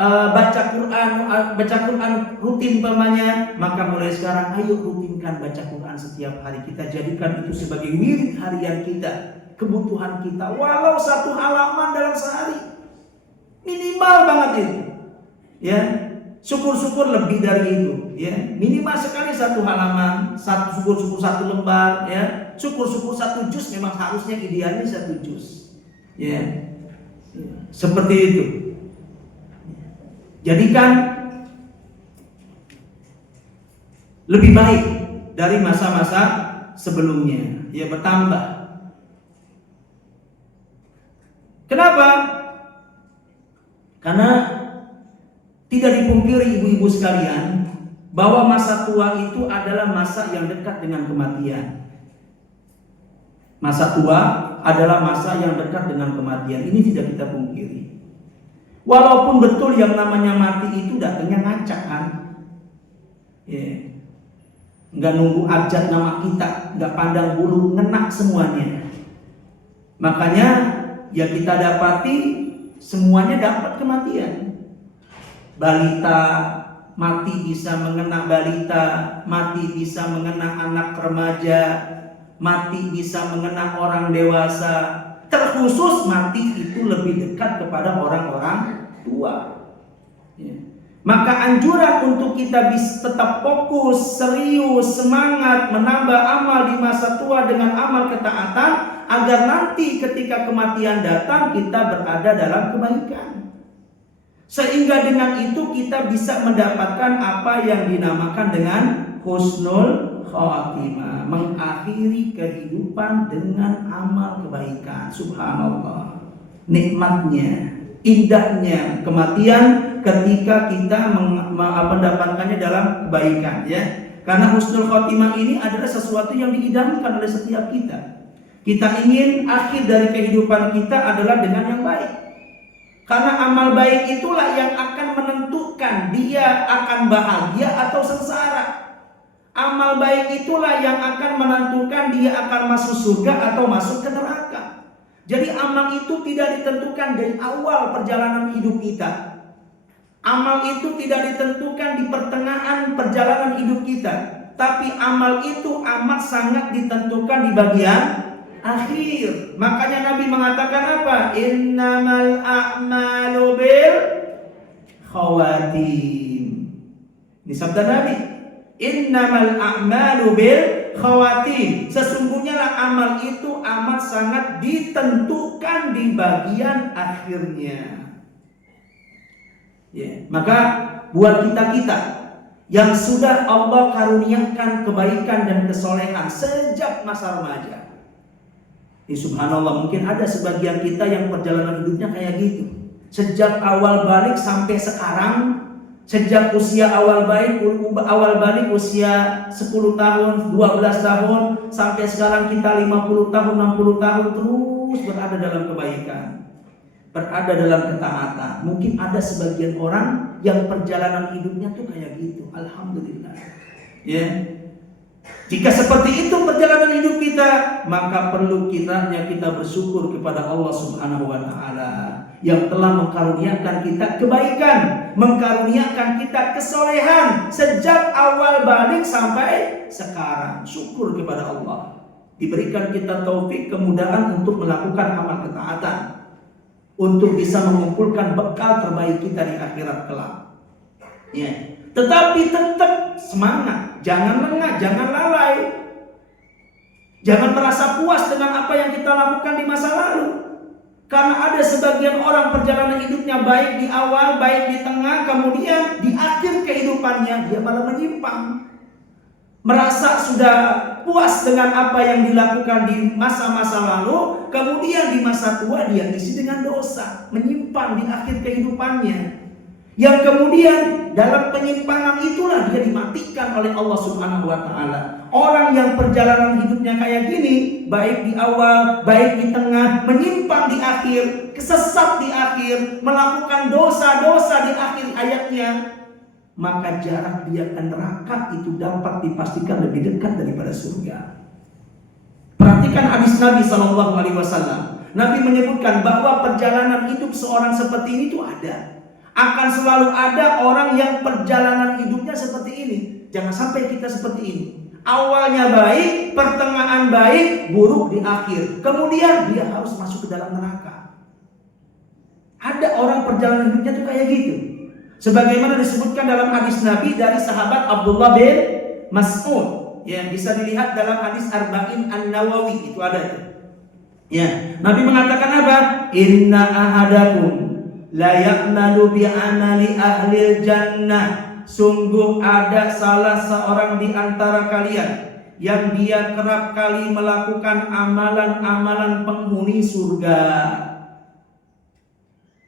baca Quran rutin umpamanya, maka mulai sekarang ayo rutinkan baca Quran setiap hari. Kita jadikan itu sebagai wirid harian kita, kebutuhan kita, walau 1 halaman dalam sehari, minimal banget itu. Ya, syukur-syukur lebih dari itu. Ya, minimal sekali 1 halaman, syukur-syukur 1 lembar. Ya, syukur-syukur 1 juz, memang harusnya idealnya 1 juz. Ya, seperti itu. Jadikan lebih baik dari masa-masa sebelumnya, ya, bertambah. Kenapa? Karena tidak dipungkiri ibu-ibu sekalian bahwa masa tua itu adalah masa yang dekat dengan kematian. Masa tua adalah masa yang dekat dengan kematian. Ini tidak kita pungkiri. Walaupun betul yang namanya mati itu datangnya ngacak kan, ya, nggak nunggu ajat nama kita, nggak pandang bulu, ngenak semuanya. Makanya ya kita dapati semuanya dapat kematian. Balita mati bisa mengena balita, mati bisa mengena anak remaja, mati bisa mengena orang dewasa. Terkhusus mati itu lebih dekat kepada orang-orang tua. Ya. Maka anjuran untuk kita bisa tetap fokus, serius, semangat menambah amal di masa tua dengan amal ketaatan, agar nanti ketika kematian datang kita berada dalam kebaikan. Sehingga dengan itu kita bisa mendapatkan apa yang dinamakan dengan husnul khatimah, mengakhiri kehidupan dengan amal kebaikan. Subhanallah, nikmatnya, indahnya kematian ketika kita mendapatkannya dalam kebaikan, ya. Karena husnul khatimah ini adalah sesuatu yang diidamkan oleh setiap kita. Kita ingin akhir dari kehidupan kita adalah dengan yang baik. Karena amal baik itulah yang akan menentukan dia akan bahagia atau sengsara. Amal baik itulah yang akan menentukan dia akan masuk surga atau masuk ke neraka. Jadi amal itu tidak ditentukan dari awal perjalanan hidup kita. Amal itu tidak ditentukan di pertengahan perjalanan hidup kita. Tapi amal itu amat sangat ditentukan di bagian akhir. Makanya Nabi mengatakan apa? Innamal a'malu bil khawatim. Ini sabda Nabi. Innamal a'malu bil khawatim. Sesungguhnya lah amal itu amat sangat ditentukan di bagian akhirnya. Ya, maka buat kita yang sudah Allah karuniakan kebaikan dan kesolehan sejak masa remaja. Subhanallah, mungkin ada sebagian kita yang perjalanan hidupnya kayak gitu. Sejak awal balik sampai sekarang, sejak usia awal balik usia 10 tahun, 12 tahun, sampai sekarang kita 50 tahun, 60 tahun terus berada dalam kebaikan, berada dalam ketaatan. Mungkin ada sebagian orang yang perjalanan hidupnya tuh kayak gitu. Alhamdulillah. Ya. Jika seperti itu perjalanan hidup kita, maka perlu kiranya kita bersyukur kepada Allah Subhanahu wa taala yang telah mengkaruniakan kita kebaikan, mengkaruniakan kita kesolehan sejak awal balik sampai sekarang. Syukur kepada Allah. Diberikan kita taufik, kemudahan untuk melakukan amal ketaatan, untuk bisa mengumpulkan bekal terbaik kita di akhirat kelak. Ya. Tetapi tetap semangat, jangan lengah, jangan lalai. Jangan merasa puas dengan apa yang kita lakukan di masa lalu. Karena ada sebagian orang perjalanan hidupnya baik di awal, baik di tengah, kemudian di akhir kehidupannya dia malah menyimpang. Merasa sudah puas dengan apa yang dilakukan di masa-masa lalu, kemudian di masa tua dia isi dengan dosa, menyimpang di akhir kehidupannya. Yang kemudian dalam penyimpangan itulah dia dimatikan oleh Allah Subhanahu wa taala. Orang yang perjalanan hidupnya kayak gini, baik di awal, baik di tengah, menyimpang di akhir, kesesat di akhir, melakukan dosa-dosa di akhir hayatnya, maka jarak dia ke neraka itu dapat dipastikan lebih dekat daripada surga. Perhatikan hadis Nabi SAW. Nabi menyebutkan bahwa perjalanan hidup seorang seperti ini itu ada. Akan selalu ada orang yang perjalanan hidupnya seperti ini. Jangan sampai kita seperti ini. Awalnya baik, pertengahan baik, buruk di akhir. Kemudian dia harus masuk ke dalam neraka. Ada orang perjalanan hidupnya tuh kayak gitu. Sebagaimana disebutkan dalam hadis Nabi dari sahabat Abdullah bin Mas'ud. Ya, bisa dilihat dalam hadis Arba'in An-Nawawi, itu ada itu. Ya, Nabi mengatakan apa? Inna ahadakum la ya'malu bi amali ahli jannah. Sungguh ada salah seorang di antara kalian yang dia kerap kali melakukan amalan-amalan penghuni surga.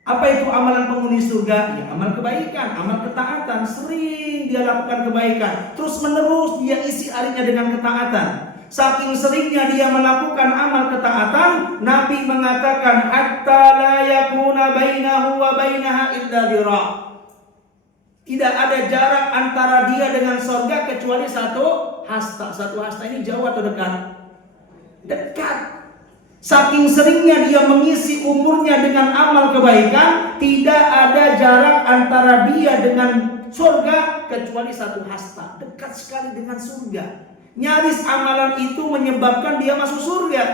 Apa itu amalan penghuni surga? Ya, amal kebaikan, amal ketaatan. Sering dia lakukan kebaikan, terus menerus dia isi harinya dengan ketaatan. Saking seringnya dia melakukan amal ketaatan, Nabi mengatakan hatta la yakuna bainahu wa bainaha illa dhira'. Tidak ada jarak antara dia dengan surga kecuali satu hasta. Satu hasta ini jauh atau dekat? Dekat. Saking seringnya dia mengisi umurnya dengan amal kebaikan, tidak ada jarak antara dia dengan surga kecuali satu hasta. Dekat sekali dengan surga. Nyaris amalan itu menyebabkan dia masuk surga.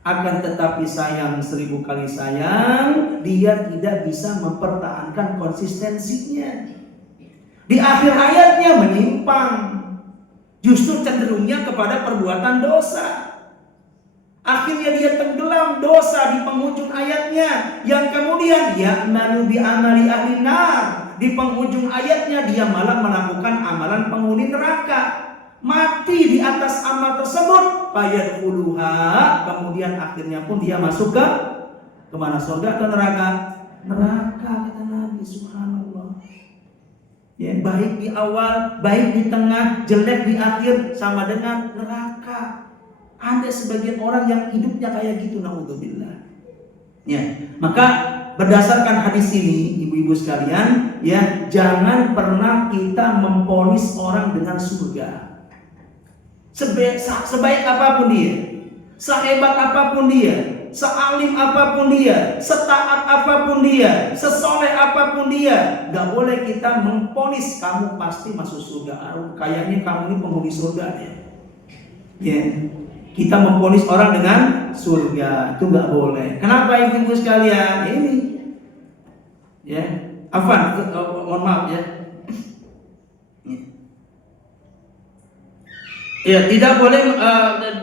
Akan tetapi sayang, 1000 kali sayang, dia tidak bisa mempertahankan konsistensinya. Di akhir hayatnya menyimpang, justru cenderungnya kepada perbuatan dosa. Akhirnya dia tenggelam dosa di penghujung ayatnya, yang kemudian ya'malu bi amali ahli nar. Di penghujung ayatnya dia malah melakukan amalan penghuni neraka. Mati di atas amal tersebut, fayadkhuluha, kemudian akhirnya pun dia masuk ke mana, surga atau neraka? Neraka, kata Nabi. Subhanallah. Ya, baik di awal, baik di tengah, jelek di akhir, sama dengan neraka. Ada sebagian orang yang hidupnya kayak gitu, naudzubillah. Ya, maka berdasarkan hadis ini, ibu-ibu sekalian, ya, jangan pernah kita memponis orang dengan surga. Sebaik apapun dia, sehebat apapun dia, sealim apapun dia, setaat apapun dia, sesoleh apapun dia, gak boleh kita memponis kamu pasti masuk surga. Kayaknya kamu ini penghuni surga ya. Ya. Kita memponis orang dengan surga, itu nggak boleh. Kenapa ibu-ibu sekalian? Ini, ya, Afwan, mohon maaf ya. Ya, tidak boleh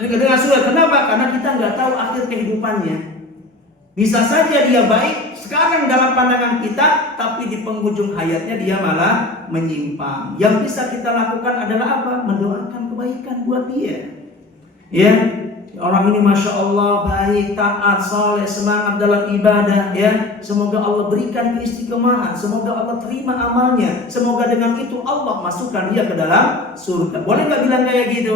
dengan surga. Kenapa? Karena kita nggak tahu akhir kehidupannya. Bisa saja dia baik sekarang dalam pandangan kita, tapi di penghujung hayatnya dia malah menyimpang. Yang bisa kita lakukan adalah apa? Mendoakan kebaikan buat dia. Ya, orang ini masya Allah baik, taat, soleh, semangat dalam ibadah. Ya, semoga Allah berikan keistiqomahan, semoga Allah terima amalnya, semoga dengan itu Allah masukkan dia ke dalam surga. Boleh nggak bilang kayak gitu?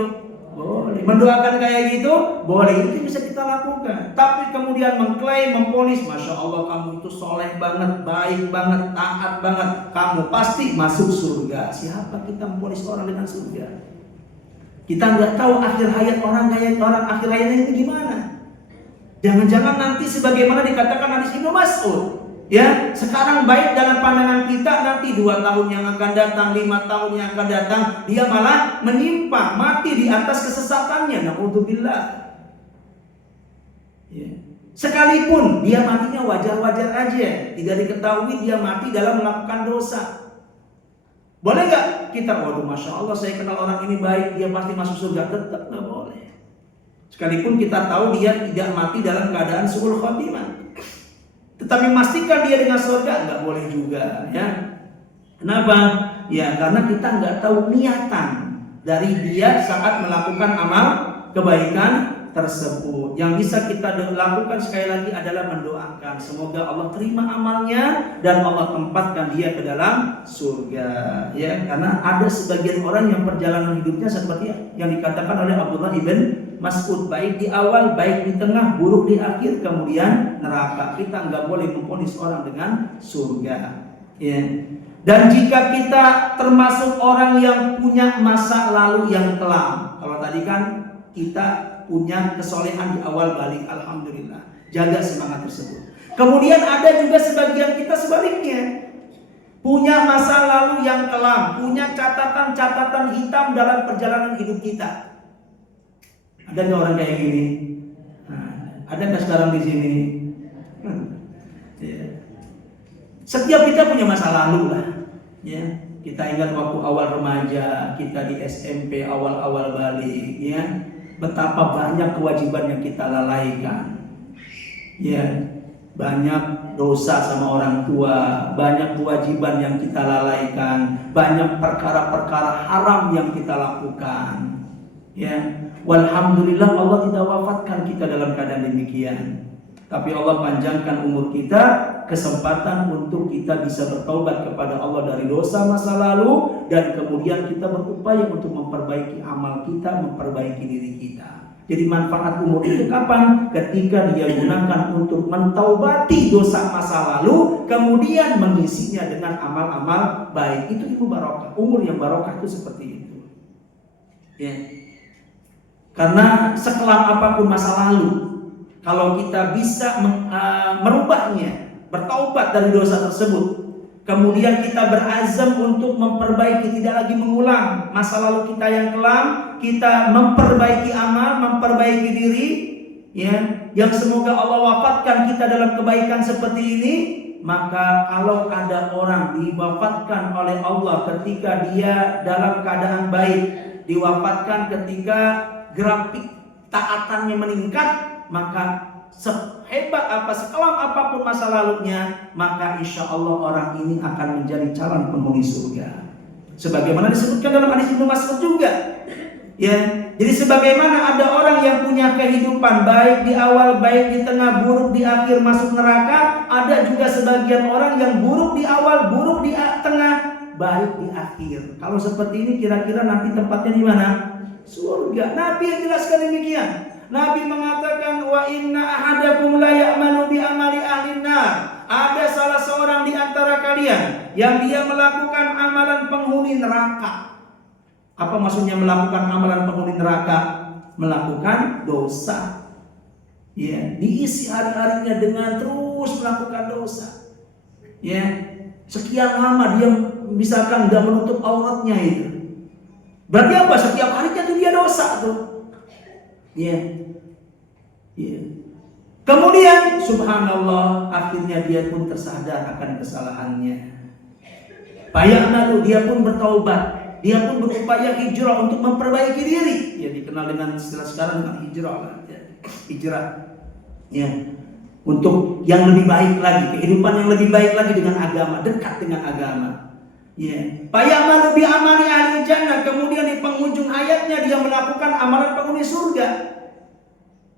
Boleh. Mendoakan kayak gitu? Boleh. Itu bisa kita lakukan. Tapi kemudian mengklaim, memponis, masya Allah kamu itu soleh banget, baik banget, taat banget, kamu pasti masuk surga. Siapa kita memponis orang dengan surga? Kita nggak tahu akhir hayat orang akhir hayatnya itu gimana. Jangan-jangan nanti sebagaimana dikatakan hadis Ibnu Mas'ud, ya, sekarang baik dalam pandangan kita, nanti 2 tahun yang akan datang, 5 tahun yang akan datang, dia malah menyimpang, mati di atas kesesatannya. Naudzubillah. Ya. Sekalipun dia matinya wajar-wajar aja, tidak diketahui dia mati dalam melakukan dosa. Boleh nggak kita, waduh masya Allah saya kenal orang ini baik, dia pasti masuk surga? Tetap nggak boleh. Sekalipun kita tahu dia tidak mati dalam keadaan su'ul khotimah, tetapi memastikan dia dengan surga nggak boleh juga, ya. Kenapa? Ya karena kita nggak tahu niatan dari dia saat melakukan amal kebaikan tersebut. Yang bisa kita lakukan sekali lagi adalah mendoakan semoga Allah terima amalnya dan Allah tempatkan dia ke dalam surga, ya. Karena ada sebagian orang yang perjalanan hidupnya seperti yang dikatakan oleh Abdullah ibn Mas'ud, baik di awal, baik di tengah, buruk di akhir, kemudian neraka. Kita nggak boleh memponis orang dengan surga, ya. Dan jika kita termasuk orang yang punya masa lalu yang kelam, kalau tadi kan kita punya kesolehan di awal balik, alhamdulillah, jaga semangat tersebut. Kemudian ada juga sebagian kita sebaliknya, punya masa lalu yang kelam, punya catatan-catatan hitam dalam perjalanan hidup kita. Ada nggak orang kayak gini? Ada nggak sekarang di sini? Setiap kita punya masa lalu lah. Ya, kita ingat waktu awal remaja, kita di SMP awal-awal balik, ya, betapa banyak kewajiban yang kita lalaikan. Ya, banyak dosa sama orang tua, banyak kewajiban yang kita lalaikan, banyak perkara-perkara haram yang kita lakukan. Ya, walhamdulillah Allah tidak wafatkan kita dalam keadaan demikian. Tapi Allah panjangkan umur kita, kesempatan untuk kita bisa bertaubat kepada Allah dari dosa masa lalu, dan kemudian kita berupaya untuk memperbaiki amal kita, memperbaiki diri kita. Jadi manfaat umur itu kapan? Ketika dia gunakan untuk mentaubati dosa masa lalu, kemudian mengisinya dengan amal-amal baik. Itu ilmu barokah. Umur yang barokah itu seperti itu. Ya. Karena sekelam apapun masa lalu, kalau kita bisa merubahnya, bertaubat dari dosa tersebut, kemudian kita berazam untuk memperbaiki, tidak lagi mengulang masa lalu kita yang kelam, kita memperbaiki amal, memperbaiki diri, ya, yang semoga Allah wafatkan kita dalam kebaikan seperti ini. Maka kalau ada orang diwafatkan oleh Allah ketika dia dalam keadaan baik, diwafatkan ketika grafik taatannya meningkat, maka sehebat apa, sekelam apapun masa lalunya, maka insya Allah orang ini akan menjadi calon penghuni surga. Sebagaimana disebutkan dalam hadis Ibnu Mas'ud juga. Ya, jadi sebagaimana ada orang yang punya kehidupan baik di awal, baik di tengah, buruk di akhir masuk neraka, ada juga sebagian orang yang buruk di awal, buruk di tengah, baik di akhir. Kalau seperti ini kira-kira nanti tempatnya di mana? Surga. Nabi yang jelaskan demikian. Nabi mengatakan, wa inna ahadakum la ya'malu bi amali ahlin nar. Ada salah seorang di antara kalian yang dia melakukan amalan penghuni neraka. Apa maksudnya melakukan amalan penghuni neraka? Melakukan dosa. Ya, diisi hari-harinya dengan terus melakukan dosa. Ya, sekian lama dia misalkan enggak menutup auratnya itu. Berarti apa? Setiap harinya itu dia dosa tuh. Ya. Ya. Kemudian subhanallah, akhirnya dia pun tersadar akan kesalahannya. Bayangkan, dia pun bertaubat, dia pun berupaya hijrah untuk memperbaiki diri. Ya, dikenal dengan istilah sekarang dengan hijrah. Ya. Hijrah. Ya. Untuk yang lebih baik lagi, kehidupan yang lebih baik lagi dengan agama, dekat dengan agama. Ya. Bayangkan bi amali ahli jannah, kemudian di penghujung ayatnya dia melakukan amalan penghuni surga.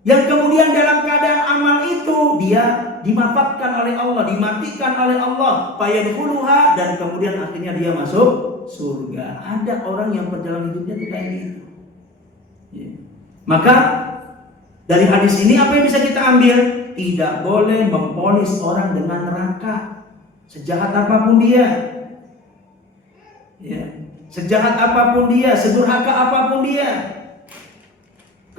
Yang kemudian dalam keadaan amal itu dia dimaafkan oleh Allah, dimatikan oleh Allah, fayadkhuluha, dan kemudian akhirnya dia masuk surga. Ada orang yang perjalanan hidupnya tidak gitu. Ya. Maka dari hadis ini apa yang bisa kita ambil? Tidak boleh memvonis orang dengan neraka, sejahat apapun dia. Ya. Sejahat apapun dia, sedurhaka apapun dia.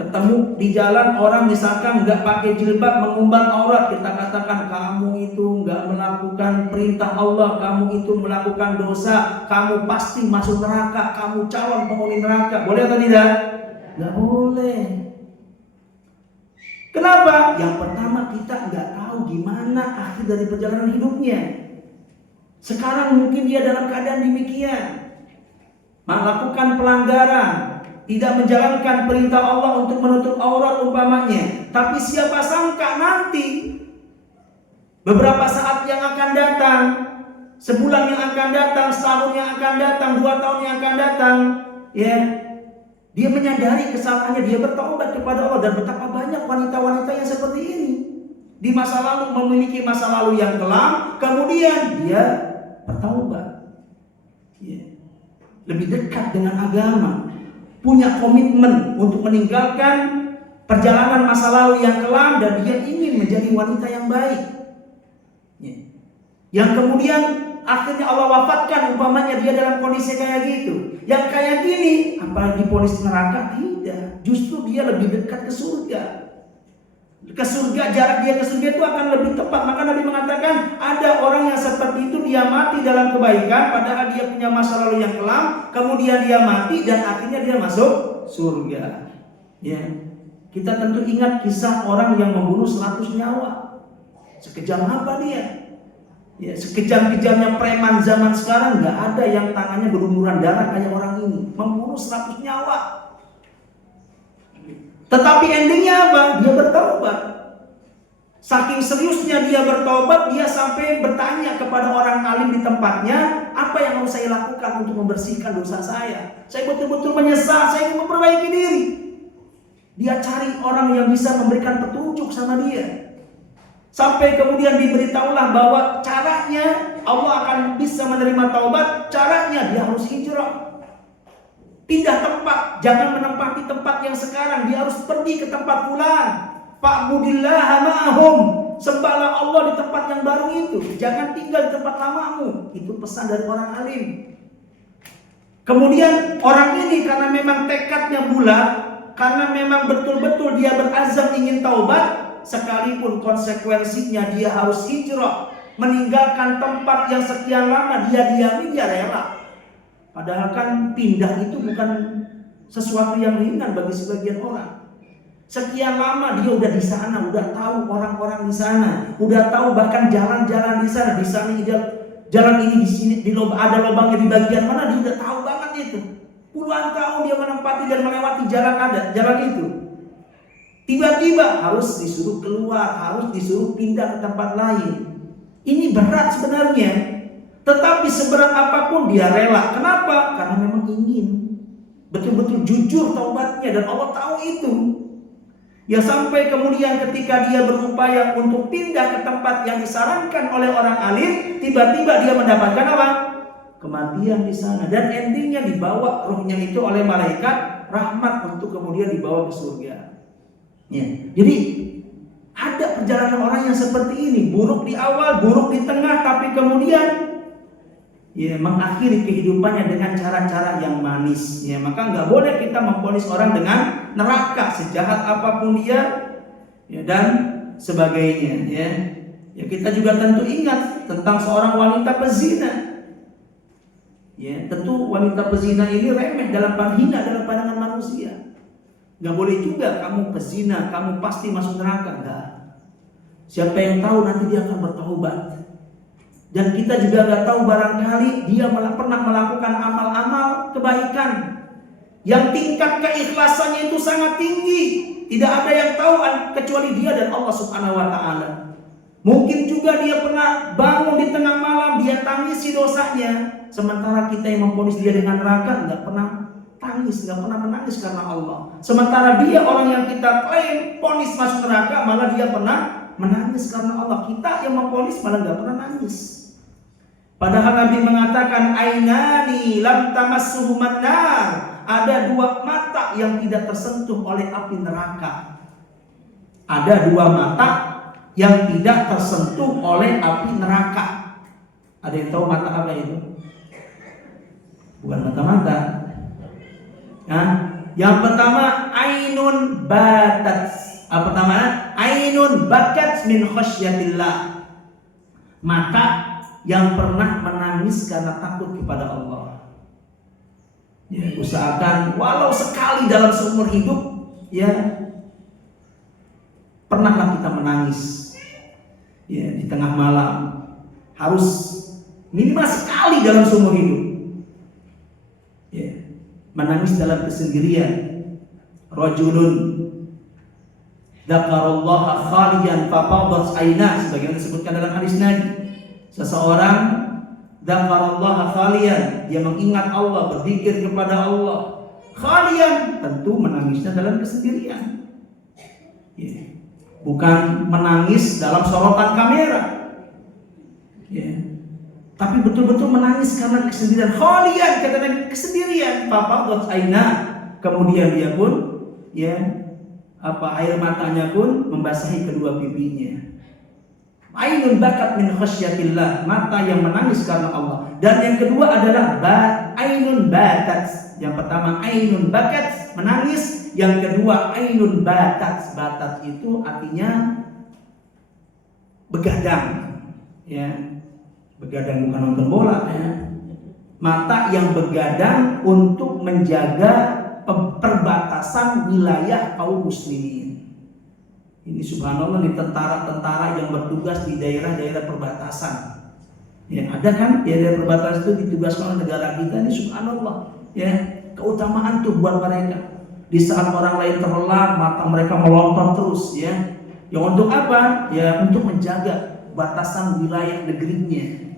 Ketemu di jalan orang misalkan nggak pakai jilbab, mengumbar aurat, kita katakan kamu itu nggak melakukan perintah Allah, kamu itu melakukan dosa, kamu pasti masuk neraka, kamu calon penghuni neraka. Boleh atau tidak? Nggak boleh. Kenapa? Yang pertama, kita nggak tahu gimana akhir dari perjalanan hidupnya. Sekarang mungkin dia dalam keadaan demikian, melakukan pelanggaran, tidak menjalankan perintah Allah untuk menutup aurat umpamanya. Tapi siapa sangka nanti beberapa saat yang akan datang, sebulan yang akan datang, setahun yang akan datang, 2 tahun yang akan datang, ya, dia menyadari kesalahannya, dia bertaubat kepada Allah. Dan betapa banyak wanita-wanita yang seperti ini, di masa lalu memiliki masa lalu yang kelam, kemudian dia bertaubat, ya, lebih dekat dengan agama, punya komitmen untuk meninggalkan perjalanan masa lalu yang kelam, dan dia ingin menjadi wanita yang baik, ya. Yang kemudian akhirnya Allah wafatkan umpamanya dia dalam kondisi kayak gitu. Yang kayak gini apalagi divonis neraka? Tidak, justru dia lebih dekat ke surga. ke surga, jarak dia ke surga itu akan lebih tepat. Maka Nabi mengatakan ada orang yang seperti itu, dia mati dalam kebaikan padahal dia punya masa lalu yang kelam, kemudian dia mati dan akhirnya dia masuk surga. Ya. Kita tentu ingat kisah orang yang membunuh 100 nyawa. Sekejam apa dia? Ya, sekejam-kejamnya preman zaman sekarang nggak ada yang tangannya berlumuran darah kayak orang ini, membunuh 100 nyawa. Tetapi endingnya apa? Dia bertobat. Saking seriusnya dia bertobat, dia sampai bertanya kepada orang alim di tempatnya, apa yang harus saya lakukan untuk membersihkan dosa saya? Saya betul-betul menyesal, saya ingin memperbaiki diri. Dia cari orang yang bisa memberikan petunjuk sama dia. Sampai kemudian diberitahulah bahwa caranya Allah akan bisa menerima taubat, caranya dia harus hijrah. Pindah tempat, jangan menempati tempat yang sekarang. Dia harus pergi ke tempat fulan. Fa'budillaha ma'ahum. Sembahlah Allah di tempat yang baru itu. Jangan tinggal di tempat lamamu. Itu pesan dari orang alim. Kemudian orang ini karena memang tekadnya bulat, karena memang betul-betul dia berazam ingin taubat, sekalipun konsekuensinya dia harus hijrah, meninggalkan tempat yang sekian lama dia diami, dia rela. Padahal kan pindah itu bukan sesuatu yang ringan bagi sebagian orang. Sekian lama dia udah di sana, udah tahu orang-orang di sana, udah tahu bahkan jalan-jalan di sana. Di sana jalan ini di sini ada lubangnya di bagian mana, dia udah tahu banget itu. Puluhan tahun dia menempati dan melewati jalan itu. Tiba-tiba harus disuruh keluar, harus disuruh pindah ke tempat lain. Ini berat sebenarnya. Tetapi seberat apapun dia rela. Kenapa? Karena memang ingin betul-betul jujur taubatnya dan Allah tahu itu. Ya sampai kemudian ketika dia berupaya untuk pindah ke tempat yang disarankan oleh orang alim, tiba-tiba dia mendapatkan apa? Kematian di sana, dan endingnya dibawa ruhnya itu oleh malaikat rahmat untuk kemudian dibawa ke surga. Ya. Jadi ada perjalanan orang yang seperti ini, buruk di awal, buruk di tengah, tapi kemudian mengakhiri kehidupannya dengan cara-cara yang manis. Ya, maka nggak boleh kita memvonis orang dengan neraka sejahat apapun dia, ya, dan sebagainya. Ya, kita juga tentu ingat tentang seorang wanita pezina. Ya, tentu wanita pezina ini remeh dalam hina dalam pandangan manusia. Nggak boleh juga kamu pezina, kamu pasti masuk neraka. Nggak. Siapa yang tahu nanti dia akan bertaubat. Dan kita juga nggak tahu barangkali dia pernah melakukan amal-amal kebaikan yang tingkat keikhlasannya itu sangat tinggi. Tidak ada yang tahu kecuali dia dan Allah Subhanahu wa Ta'ala. Mungkin juga dia pernah bangun di tengah malam, dia tangisi dosanya. Sementara kita yang memvonis dia dengan neraka nggak pernah tangis, nggak pernah menangis karena Allah. Sementara dia orang yang kita klaim vonis masuk neraka, malah dia pernah menangis karena Allah. Kita yang memvonis malah nggak pernah nangis. Padahal Nabi mengatakan ainani lam tamassuhuman nar. Ada dua mata yang tidak tersentuh oleh api neraka. Ada dua mata yang tidak tersentuh oleh api neraka. Ada yang tahu mata apa itu? Bukan mata-mata. Nah, yang pertama ainun batat. Apa pertama? Ainun bakat min khasyatillah. Mata yang pernah menangis karena takut kepada Allah. Ya, usahakan walau sekali dalam seumur hidup, ya pernahlah kita menangis. Ya, di tengah malam harus minimal sekali dalam seumur hidup. Ya, menangis dalam kesendirian. Rajulun dzakarallaha khaliyan fafadat ainah, sebagaimana disebutkan dalam hadis Nabi. Seseorang dzakarallaha khaliyan, dia mengingat Allah, berzikir kepada Allah. Khaliyan, tentu menangisnya dalam kesendirian. Ya. Bukan menangis dalam sorotan kamera. Ya. Tapi betul-betul menangis karena kesendirian. Khaliyan, katanya kesendirian. Fafadat ainah, kemudian dia pun air matanya pun membasahi kedua pipinya. Ainun bakat min khasyatillah, mata yang menangis karena Allah. Dan yang kedua adalah ainun bakat. Yang pertama ainun bakat, menangis. Yang kedua, ainun batat. Batat itu artinya begadang, ya. Begadang bukan nonton bola, ya. Mata yang begadang untuk menjaga perbatasan wilayah kaum muslimin. Ini subhanallah, nih tentara-tentara yang bertugas di daerah-daerah perbatasan. Ya, ada kan daerah perbatasan itu ditugaskan oleh negara kita. Ini subhanallah, ya, keutamaan tuh buat mereka. Di saat orang lain terlelap, mata mereka melontot terus, ya. Yang untuk apa? Ya, untuk menjaga batasan wilayah negerinya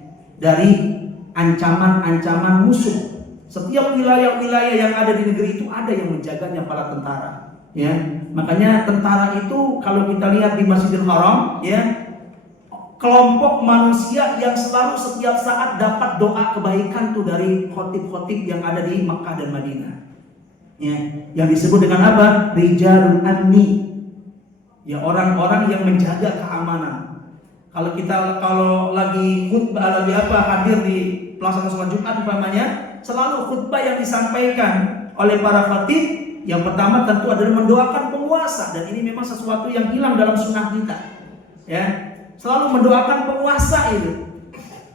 dari ancaman-ancaman musuh. Setiap wilayah-wilayah yang ada di negeri itu ada yang menjaganya, para tentara, ya. Makanya tentara itu kalau kita lihat di Masjidil Haram, ya, kelompok manusia yang selalu setiap saat dapat doa kebaikan tuh dari khotib-khotib yang ada di Makkah dan Madinah. Ya, yang disebut dengan apa? Rijalul amni. Ya, orang-orang yang menjaga keamanan. Kalau lagi khutbah, lagi apa, hadir di pelaksanaan sholat Jumat umpamanya, selalu khutbah yang disampaikan oleh para khatib yang pertama tentu adalah mendoakan penguasa, dan ini memang sesuatu yang hilang dalam sunnah kita. Ya, selalu mendoakan penguasa itu.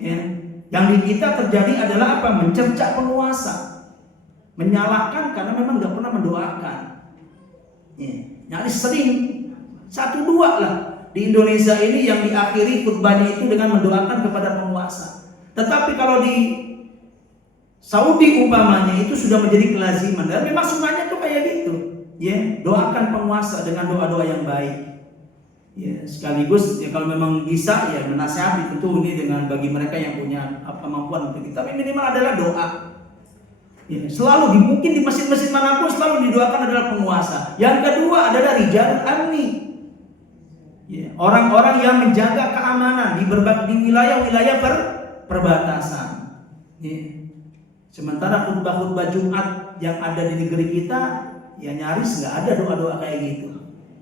Ya, yang di kita terjadi adalah apa? Mencerca penguasa, menyalahkan karena memang nggak pernah mendoakan. Ya, nyaris sering 1-2 lah di Indonesia ini yang diakhiri khutbahnya itu dengan mendoakan kepada penguasa. Tetapi kalau di Saudi umpamanya itu sudah menjadi kelaziman, dan memang sunnahnya tuh kayak gitu. Ya, doakan penguasa dengan doa-doa yang baik. Ya, sekaligus ya kalau memang bisa ya menasihati, tentu ini dengan bagi mereka yang punya kemampuan untuk kita. Tapi minimal adalah doa. Ya, selalu mungkin di masjid-masjid manapun selalu didoakan adalah penguasa. Yang kedua adalah rijal amni. Ya, orang-orang yang menjaga keamanan di wilayah-wilayah perbatasan. Ya. Sementara khutbah-khutbah Jumat yang ada di negeri kita, ya nyaris nggak ada doa-doa kayak gitu.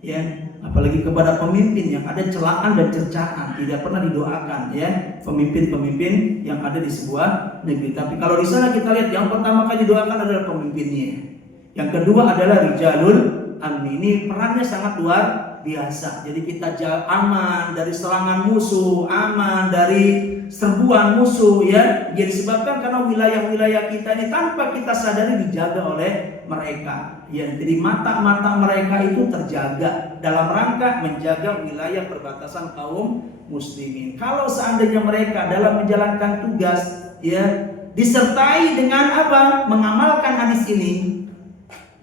Ya, apalagi kepada pemimpin yang ada celaan dan cercaan, tidak pernah didoakan, ya, pemimpin-pemimpin yang ada di sebuah negeri. Tapi kalau di sana kita lihat yang pertama kali didoakan adalah pemimpinnya. Yang kedua adalah rijalul amni. Ini perannya sangat luar biasa. Jadi kita aman dari serangan musuh, aman dari serbuan musuh, ya. Jadi disebabkan karena wilayah-wilayah kita ini tanpa kita sadari dijaga oleh mereka. Ya, jadi mata-mata mereka itu terjaga dalam rangka menjaga wilayah perbatasan kaum muslimin. Kalau seandainya mereka dalam menjalankan tugas, ya, disertai dengan apa? Mengamalkan hadis ini,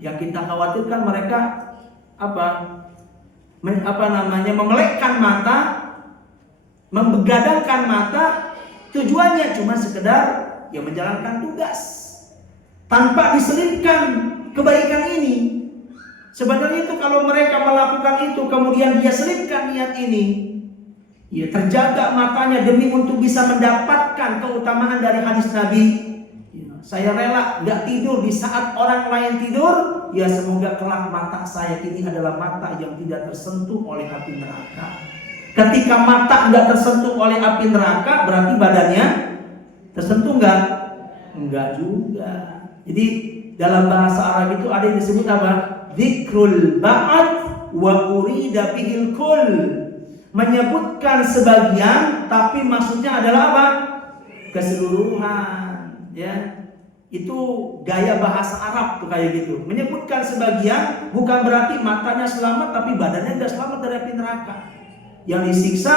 yang kita khawatirkan mereka memelekkan mata, membegadangkan mata, tujuannya cuma sekedar ya menjalankan tugas tanpa diselipkan kebaikan ini. Sebenarnya itu kalau mereka melakukan itu kemudian dia selipkan niat ini, ya terjaga matanya demi untuk bisa mendapatkan keutamaan dari hadis Nabi. Saya rela nggak tidur di saat orang lain tidur, ya semoga kelak mata saya ini adalah mata yang tidak tersentuh oleh api neraka. Ketika mata nggak tersentuh oleh api neraka, berarti badannya tersentuh nggak? Enggak juga. Jadi dalam bahasa Arab itu ada yang disebut apa? Dzikrul ba'd wa urida bihil kull. Menyebutkan sebagian tapi maksudnya adalah apa? Keseluruhan, ya. Itu gaya bahasa Arab tuh kayak gitu. Menyebutkan sebagian bukan berarti matanya selamat tapi badannya tidak selamat dari api neraka. Yang disiksa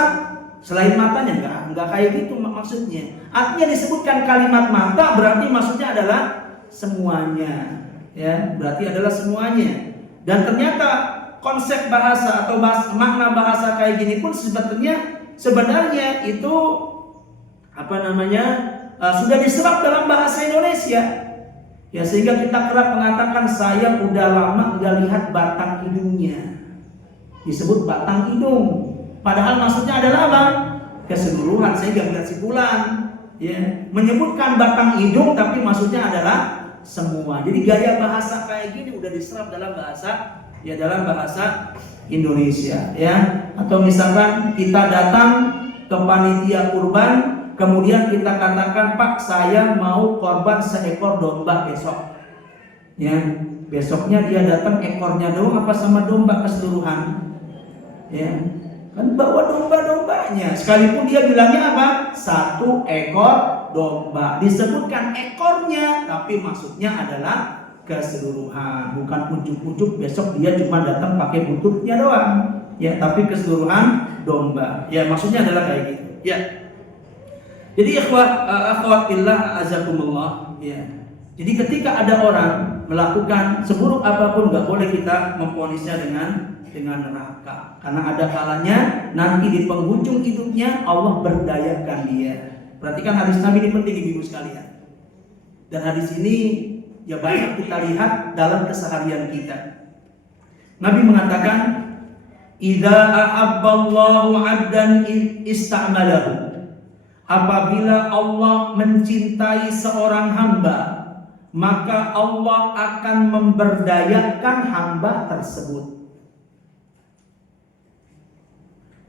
selain matanya enggak kayak gitu maksudnya. Artinya disebutkan kalimat mata berarti maksudnya adalah semuanya, ya, berarti adalah semuanya. Dan ternyata konsep bahasa atau makna bahasa kayak gini pun sebenarnya itu sudah diserap dalam bahasa Indonesia. Ya, sehingga kita kerap mengatakan saya udah lama nggak lihat batang hidungnya. Disebut batang hidung. Padahal maksudnya adalah apa? Keseluruhan, saya nggak lihat sipulan. Ya, menyebutkan batang hidung tapi maksudnya adalah semua. Jadi gaya bahasa kayak gini udah diserap dalam bahasa Indonesia, ya. Atau misalkan kita datang ke panitia kurban, kemudian kita katakan, Pak, saya mau korban seekor domba besok. Ya, Besoknya dia datang ekornya doang apa sama domba keseluruhan? Ya, kan bawa domba-dombanya. Sekalipun dia bilangnya apa? 1 ekor domba. Disebutkan ekornya, tapi maksudnya adalah keseluruhan, bukan ujuk-ujuk besok dia cuma datang pakai bututnya doang. Ya, tapi keseluruhan domba. Ya, maksudnya adalah kayak gitu. Ya. Jadi akhwatillah azakumullah, ya. Jadi ketika ada orang melakukan seburuk apapun, nggak boleh kita memvonisnya dengan neraka. Karena ada kalanya nanti di penghujung hidupnya Allah berdayakan dia. Perhatikan hadis Nabi ini penting ibu sekalian. Dan hadis ini ya banyak kita lihat dalam keseharian kita. Nabi mengatakan, "Idza ahabballahu 'abdan ista'malahu." Apabila Allah mencintai seorang hamba, maka Allah akan memberdayakan hamba tersebut.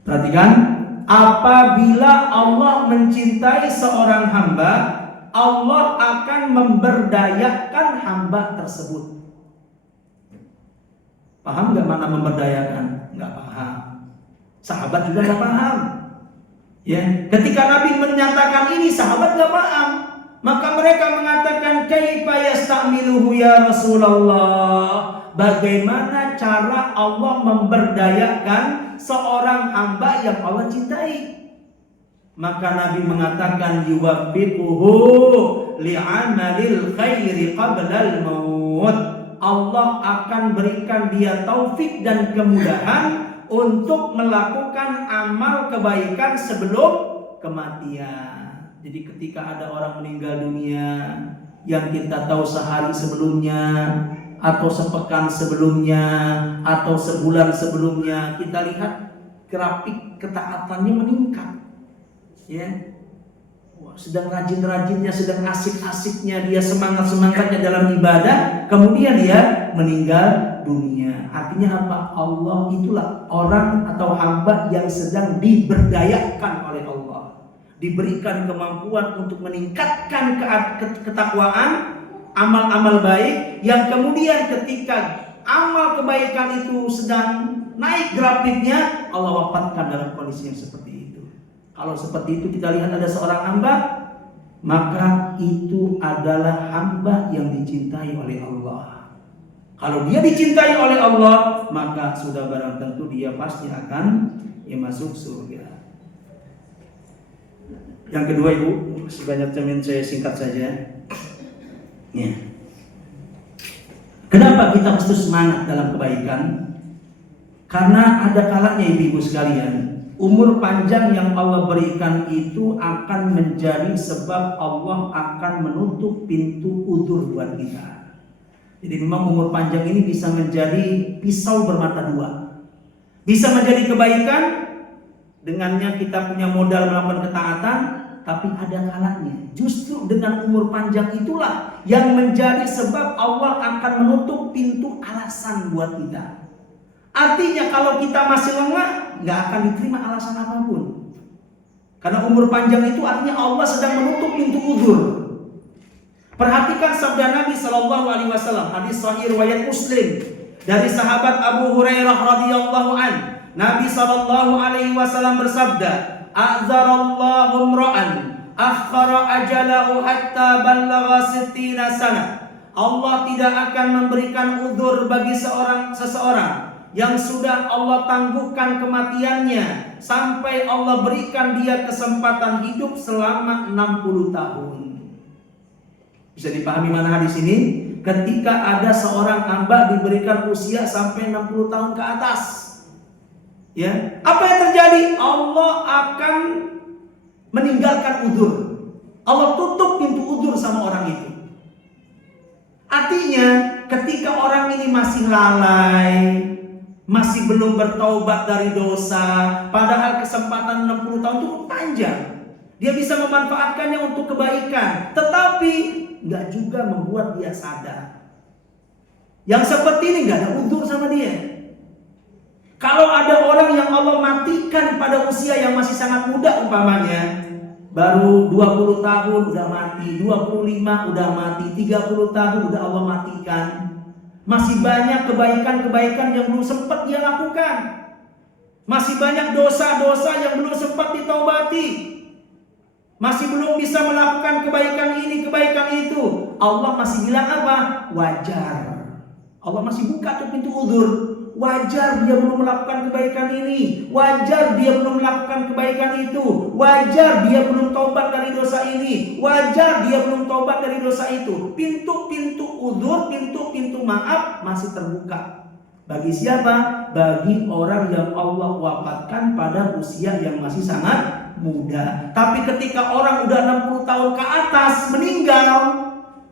Perhatikan, apabila Allah mencintai seorang hamba, Allah akan memberdayakan hamba tersebut. Paham nggak mana memberdayakan? Nggak paham. Sahabat juga nggak paham. Ya, ketika Nabi menyatakan ini, sahabat nggak paham. Maka mereka mengatakan, "Kaifa yasta'miluhu ya Rasulullah?" Bagaimana cara Allah memberdayakan seorang hamba yang Allah cintai? Maka Nabi mengatakan, "Yuwaffiquhu li'amalil khairi qablal maut." Allah akan berikan dia taufik dan kemudahan untuk melakukan amal kebaikan sebelum kematian. Jadi ketika ada orang meninggal dunia yang kita tahu sehari sebelumnya atau sepekan sebelumnya atau sebulan sebelumnya, kita lihat grafik ketaatannya meningkat. Ya. Wah, sedang rajin-rajinnya, sedang asik-asiknya, dia semangat-semangatnya dalam ibadah, kemudian dia meninggal dunia. Artinya apa? Allah itulah orang atau hamba yang sedang diberdayakan oleh Allah, diberikan kemampuan untuk meningkatkan ketakwaan, amal-amal baik, yang kemudian ketika amal kebaikan itu sedang naik grafiknya, Allah wafatkan dalam kondisi yang seperti itu. Kalau seperti itu kita lihat ada seorang hamba, maka itu adalah hamba yang dicintai oleh Allah. Kalau dia dicintai oleh Allah, maka sudah barang tentu dia pasti akan masuk surga. Yang kedua ibu, sebanyak cermin saya singkat saja. Ya. Kenapa kita mesti semangat dalam kebaikan? Karena ada kalanya ibu sekalian, umur panjang yang Allah berikan itu akan menjadi sebab Allah akan menutup pintu udzur buat kita. Jadi memang umur panjang ini bisa menjadi pisau bermata dua. Bisa menjadi kebaikan, dengannya kita punya modal melakukan ketaatan, tapi ada kalanya justru dengan umur panjang itulah yang menjadi sebab Allah akan menutup pintu alasan buat kita. Artinya kalau kita masih lengah, nggak akan diterima alasan apapun. Karena umur panjang itu artinya Allah sedang menutup pintu udzur. Perhatikan sabda Nabi SAW, hadis sahih riwayat Muslim dari sahabat Abu Hurairah radhiyallahu an. Nabi SAW bersabda, "A'dzarallahu imra'an akhara ajalahu hatta ballagha 60 sana." Allah tidak akan memberikan udzur bagi seseorang yang sudah Allah tangguhkan kematiannya sampai Allah berikan dia kesempatan hidup selama 60 tahun. Bisa dipahami mana hadis ini? Ketika ada seorang hamba diberikan usia sampai 60 tahun ke atas, ya, apa yang terjadi? Allah akan meninggalkan udzur. Allah tutup pintu udzur sama orang itu. Artinya ketika orang ini masih lalai, masih belum bertaubat dari dosa, padahal kesempatan 60 tahun itu panjang, dia bisa memanfaatkannya untuk kebaikan, tetapi nggak juga membuat dia sadar. Yang seperti ini nggak ada udzur sama dia. Kalau ada orang yang Allah matikan pada usia yang masih sangat muda, umpamanya baru 20 tahun udah mati, 25 udah mati, 30 tahun udah Allah matikan, Masih banyak kebaikan-kebaikan yang belum sempat dia lakukan. Masih banyak dosa-dosa yang belum sempat ditaubati. Masih belum bisa melakukan kebaikan ini, kebaikan itu. Allah masih bilang apa? Wajar. Allah masih buka tuh pintu uzur. Wajar dia belum melakukan kebaikan ini. Wajar dia belum melakukan kebaikan itu. Wajar dia belum taubat dari dosa ini. Wajar dia belum taubat dari dosa itu. Pintu-pintu uzur, pintu-pintu maaf masih terbuka. Bagi siapa? Bagi orang yang Allah wafatkan pada usia yang masih sangat muda. Tapi ketika orang udah 60 tahun ke atas meninggal,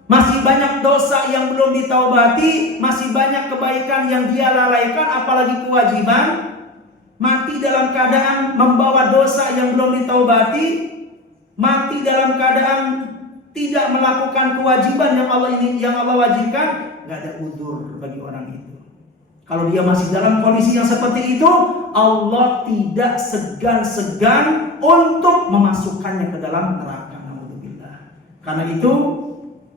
masih banyak dosa yang belum ditaubati, masih banyak kebaikan yang dia lalaikan, apalagi kewajiban. Mati dalam keadaan membawa dosa yang belum ditaubati, mati dalam keadaan tidak melakukan kewajiban yang Allah wajibkan, nggak ada uzur bagi orang itu. Kalau dia masih dalam kondisi yang seperti itu, Allah tidak segan-segan untuk memasukkannya ke dalam neraka. Alhamdulillah. Karena itu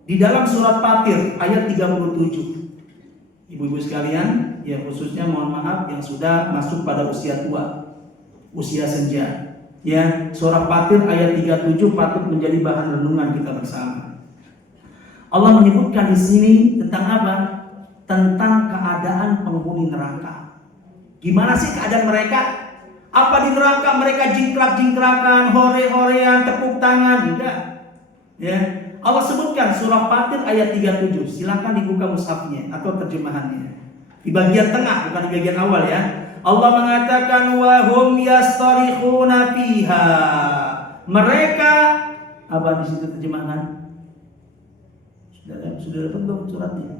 di dalam surat Fatir ayat 37, ibu-ibu sekalian, ya khususnya mohon maaf yang sudah masuk pada usia tua, usia senja, ya, surah Fatir ayat 37 patut menjadi bahan renungan kita bersama. Allah menyebutkan di sini tentang apa? Tentang keadaan penghuni neraka. Gimana sih keadaan mereka? Apa di neraka mereka jingkrak-jingkrakan, hore-horean, tepuk tangan? Enggak. Ya. Allah sebutkan surah Fatir ayat 37. Silakan dibuka mushafnya atau terjemahannya. Di bagian tengah, bukan di bagian awal ya. Allah mengatakan wa hum yastarikhuna fiha. Mereka, apa di situ terjemahan? Sudah dapat belum suratnya?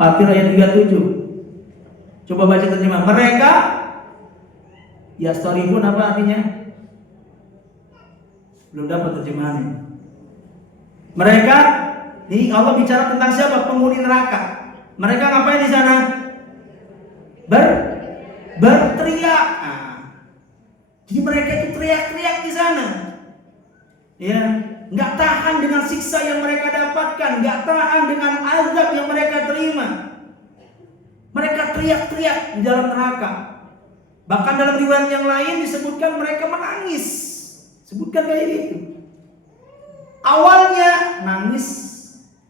Fatir ayat 37. Coba baca terjemahan. Mereka yastarikhun apa artinya? Belum dapat terjemahannya. Mereka, ini Allah bicara tentang siapa? Penghuni neraka. Mereka ngapain di sana? Berteriak. Nah, jadi mereka itu teriak-teriak di sana. Ya, nggak tahan dengan siksa yang mereka dapatkan, nggak tahan dengan azab yang mereka terima. Mereka teriak-teriak di dalam neraka. Bahkan dalam riwayat yang lain disebutkan mereka menangis. Sebutkan kayak gitu. Awalnya nangis,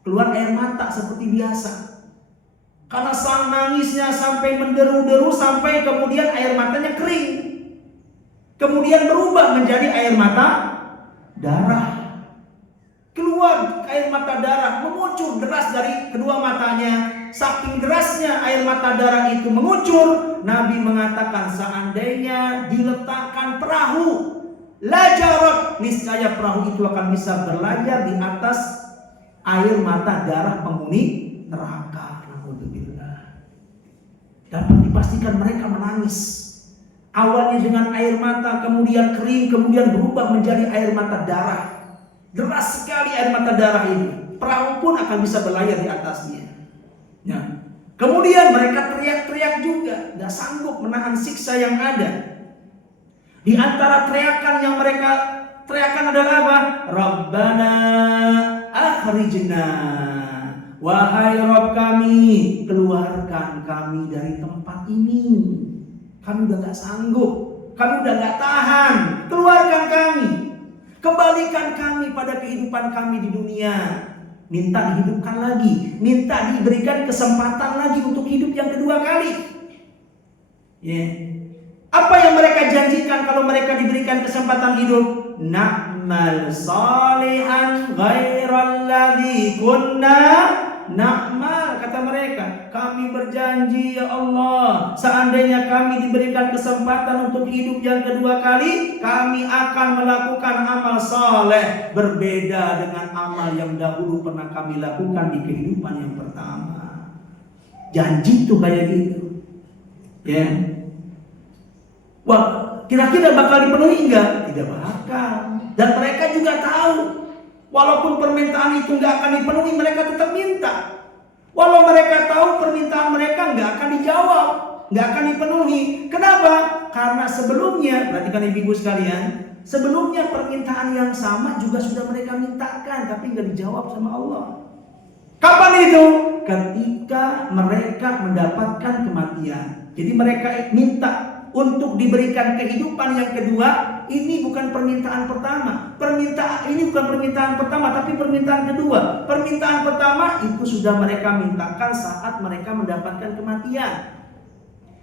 keluar air mata seperti biasa. Karena sang nangisnya sampai menderu-deru, sampai kemudian air matanya kering. Kemudian berubah menjadi air mata darah. Keluar air mata darah, mengucur deras dari kedua matanya. Saking derasnya air mata darah itu mengucur, Nabi mengatakan seandainya diletakkan perahu, lajarat, niscaya perahu itu akan bisa berlayar di atas air mata darah penghuni neraka. Alhamdulillah. Dapat dipastikan mereka menangis. Awalnya dengan air mata, kemudian kering, kemudian berubah menjadi air mata darah. Deras sekali air mata darah ini. Perahu pun akan bisa berlayar di atasnya. Ya. Kemudian mereka teriak-teriak juga, gak sanggup menahan siksa yang ada. Di antara teriakan yang mereka teriakan adalah apa? Rabbana akhrijna. Wahai Rabb kami, keluarkan kami dari tempat ini. Kami udah gak sanggup, kami udah gak tahan. Keluarkan kami. Kembalikan kami pada kehidupan kami di dunia. Minta dihidupkan lagi, minta diberikan kesempatan lagi untuk hidup yang kedua kali. Ya. Apa yang mereka janjikan kalau mereka diberikan kesempatan hidup? Na'mal salihan ghairal ladzi kunna na'mal, kata mereka. Kami berjanji ya Allah, seandainya kami diberikan kesempatan untuk hidup yang kedua kali, kami akan melakukan amal saleh berbeda dengan amal yang dahulu pernah kami lakukan di kehidupan yang pertama. Janji tuh kayak gitu. Ya. Wah, kira-kira bakal dipenuhi enggak? Tidak bakal. Dan mereka juga tahu, walaupun permintaan itu enggak akan dipenuhi, mereka tetap minta. Walau mereka tahu permintaan mereka enggak akan dijawab, enggak akan dipenuhi. Kenapa? Karena sebelumnya, perhatikan ibu-ibu sekalian, sebelumnya permintaan yang sama juga sudah mereka mintakan, tapi enggak dijawab sama Allah. Kapan itu? ketika mereka mendapatkan kematian. Jadi mereka minta untuk diberikan kehidupan yang kedua. Ini bukan permintaan pertama. Ini bukan permintaan pertama, tapi permintaan kedua. Permintaan pertama itu sudah mereka mintakan saat mereka mendapatkan kematian.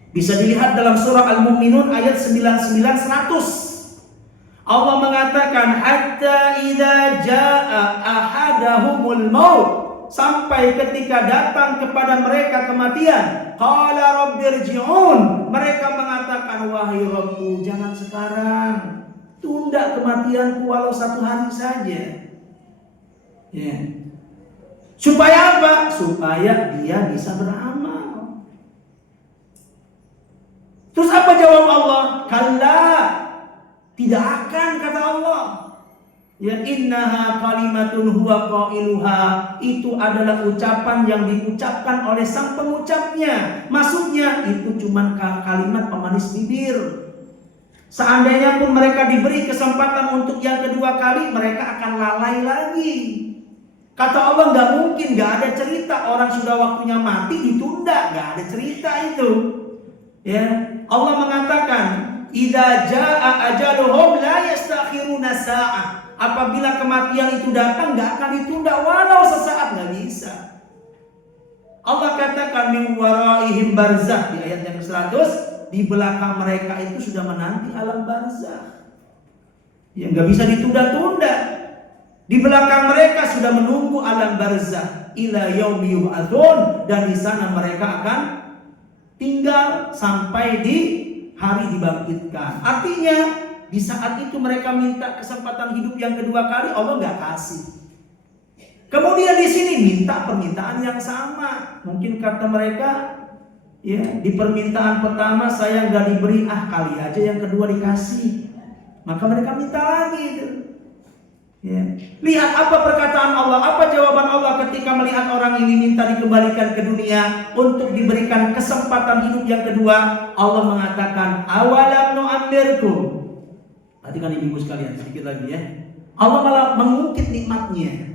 Bisa dilihat dalam surah Al-Mu'minun ayat 99-100. Allah mengatakan hatta idza jaa ahadahumul maut, sampai ketika datang kepada mereka kematian, qala rabbirji'un, mereka mengatakan wahai Rabbku, jangan sekarang, tunda kematianku walau 1 hari saja. Ya. Supaya apa? Supaya dia bisa beramal. Terus apa jawab Allah? Kalla, tidak akan, kata Allah. Ya, innaha kalimatun huwa qailuha, itu adalah ucapan yang diucapkan oleh sang pengucapnya. Maksudnya itu cuma kalimat pemanis bibir. Seandainya pun mereka diberi kesempatan untuk yang kedua kali, mereka akan lalai lagi. Kata Allah, nggak mungkin, nggak ada cerita orang sudah waktunya mati ditunda, nggak ada cerita itu. Ya, Allah mengatakan, idza jaa ajaluhum la yastakhiruna sa'ah. Apabila kematian itu datang, nggak akan ditunda walau sesaat, nggak bisa. Allah katakan min waraihim barzakh di ayat yang ke-100, di belakang mereka itu sudah menanti alam barzakh. Ya, nggak bisa ditunda-tunda. Di belakang mereka sudah menunggu alam barzakh ila yaumi yub'atsun, dan di sana mereka akan tinggal sampai di hari dibangkitkan. Artinya di saat itu mereka minta kesempatan hidup yang kedua kali, Allah nggak kasih. Kemudian di sini minta permintaan yang sama. Mungkin kata mereka, ya, di permintaan pertama saya nggak diberi, kali aja yang kedua dikasih. Maka mereka minta lagi itu. Ya. Lihat apa perkataan Allah, apa jawaban Allah ketika melihat orang ini minta dikembalikan ke dunia untuk diberikan kesempatan hidup yang kedua. Allah mengatakan, awalam nu'ammirkum. Perhatikan ibu sekalian sedikit lagi ya. Allah malah mengungkit nikmatnya.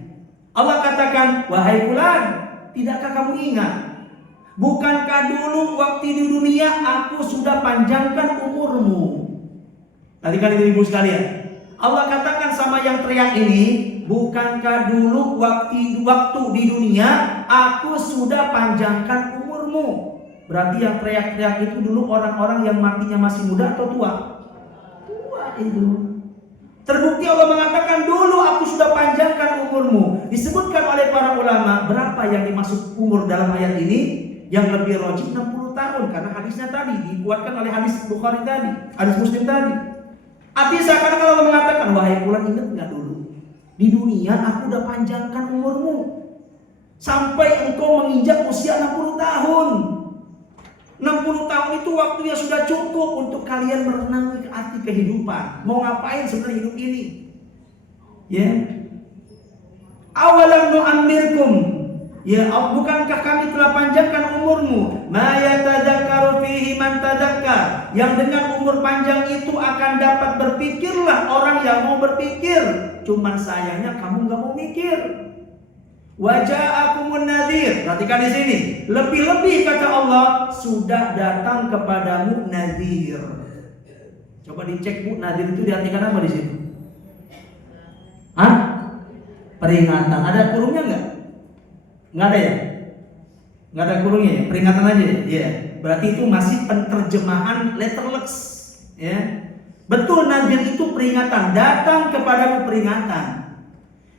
Allah katakan, wahai fulan, tidakkah kamu ingat? Bukankah dulu waktu di dunia aku sudah panjangkan umurmu? Perhatikan ibu sekalian. Allah katakan sama yang teriak ini, bukankah dulu waktu di dunia aku sudah panjangkan umurmu? Berarti yang teriak-teriak itu dulu orang-orang yang matinya masih muda atau tua? Tua itu. Terbukti Allah mengatakan dulu aku sudah panjangkan umurmu. Disebutkan oleh para ulama, berapa yang dimaksud umur dalam ayat ini? Yang lebih rajih 60 tahun, karena hadisnya tadi dikuatkan oleh hadis Bukhari tadi, hadis Muslim tadi. Artinya seakan-akan Allah mengatakan, wahai fulan, ingat nggak dulu di dunia aku udah panjangkan umurmu sampai engkau menginjak usia 60 tahun. 60 tahun itu waktunya sudah cukup untuk kalian merenangi arti kehidupan. Mau ngapain sebenarnya hidup ini? Ya. Awalam nu'ammirkum. Ya, bukankah kami telah panjangkan umurmu? Ma yatadzakkaru fihi man tadzakkar. Yang dengan umur panjang itu akan dapat berpikirlah orang yang mau berpikir. Cuman sayangnya kamu nggak mau mikir. Waja'akumun nadhir. Perhatikan di sini. Lebih-lebih kata Allah, sudah datang kepadamu nadhir. Coba dicek Bu, nadhir itu diartikan apa di situ? Hah? Peringatan. Ada kurungnya nggak? Nggak ada ya? Nggak ada kurungnya ya? Peringatan aja ya? Yeah. Berarti itu masih penerjemahan letterless ya. Betul, nadhir itu peringatan, datang kepadamu peringatan.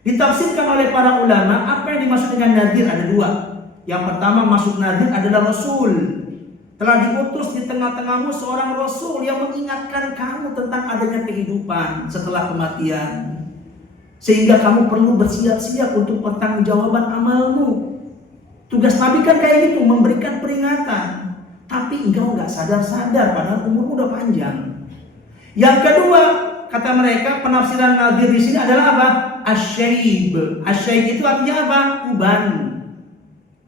Ditafsirkan oleh para ulama, apa yang dimaksud dengan nadhir ada dua. Yang pertama, maksud nadhir adalah Rasul. Telah diutus di tengah-tengahmu seorang Rasul yang mengingatkan kamu tentang adanya kehidupan setelah kematian. Sehingga kamu perlu bersiap-siap untuk pertanggungjawaban amalmu. Tugas Nabi kan kayak gitu, memberikan peringatan. Tapi engkau gak sadar-sadar padahal umurmu udah panjang. Yang kedua, kata mereka, penafsiran nadhir di sini adalah apa? Asyaib. Asyaib itu artinya apa? Uban.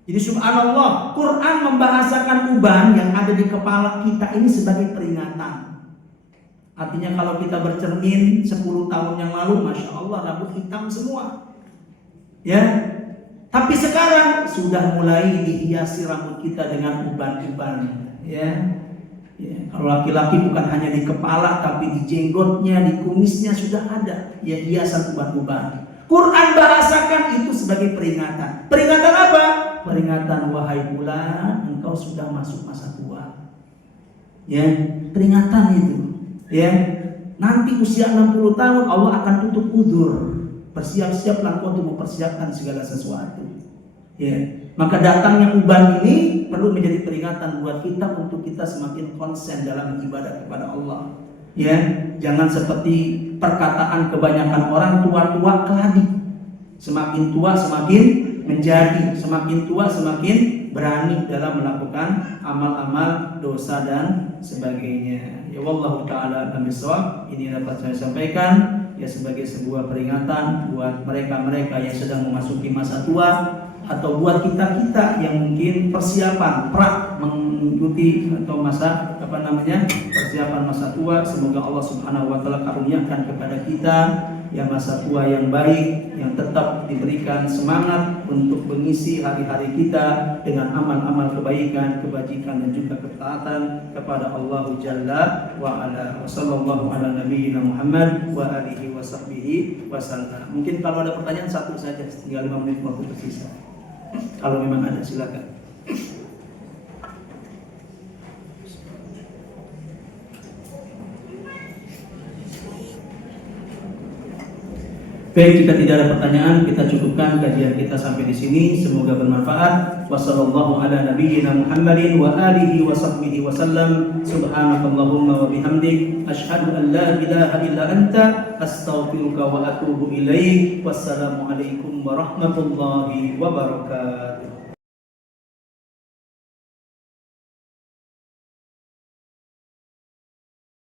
Jadi subhanallah, Quran membahasakan uban yang ada di kepala kita ini sebagai peringatan. Artinya kalau kita bercermin 10 tahun yang lalu, Masya Allah rambut hitam semua. Ya. Tapi sekarang sudah mulai dihiasi rambut kita dengan uban-uban, ya. Kalau laki-laki bukan hanya di kepala, tapi di jenggotnya, di kumisnya sudah ada ya hiasan uban-uban. Quran bahasakan itu sebagai peringatan. Peringatan apa? Peringatan, wahai bulan, engkau sudah masuk masa tua. Ya, peringatan itu. Ya, nanti usia 60 tahun Allah akan tutup udzur. Bersiap-siaplah kau untuk mempersiapkan segala sesuatu. Ya, maka datangnya uban ini perlu menjadi peringatan buat kita untuk kita semakin konsen dalam beribadah kepada Allah. Ya, jangan seperti perkataan kebanyakan orang, tua-tua keladi. Semakin tua semakin menjadi, semakin tua semakin berani dalam melakukan amal-amal dosa dan sebagainya. Ya wallahu taala alam bisawab. Ini dapat saya sampaikan ya sebagai sebuah peringatan buat mereka-mereka yang sedang memasuki masa tua, atau buat kita-kita yang mungkin persiapan mengikuti atau masa persiapan masa tua. Semoga Allah Subhanahu wa taala karuniakan kepada kita ya masa tua yang baik, yang tetap diberikan semangat untuk mengisi hari-hari kita dengan amal-amal kebaikan, kebajikan dan juga ketaatan kepada Allah Jalla wa ala. Wassallallahu ala nabiyyina Muhammad wa alihi wa sahbihi wasallam. Mungkin kalau ada pertanyaan satu saja, tinggal 5 menit waktu tersisa. Kalau memang ada, silakan. Baik, jika tidak ada pertanyaan, kita cukupkan kajian kita sampai di sini. Semoga bermanfaat. Wassallallahu ala nabiyyina Muhammadin wa alihi wa sahbihi wasallam. Subhanakallahumma wa bihamdik, asyhadu an la ilaha illa anta, astaghfiruka wa atubu ilaik. Wassalamualaikum warahmatullahi wabarakatuh.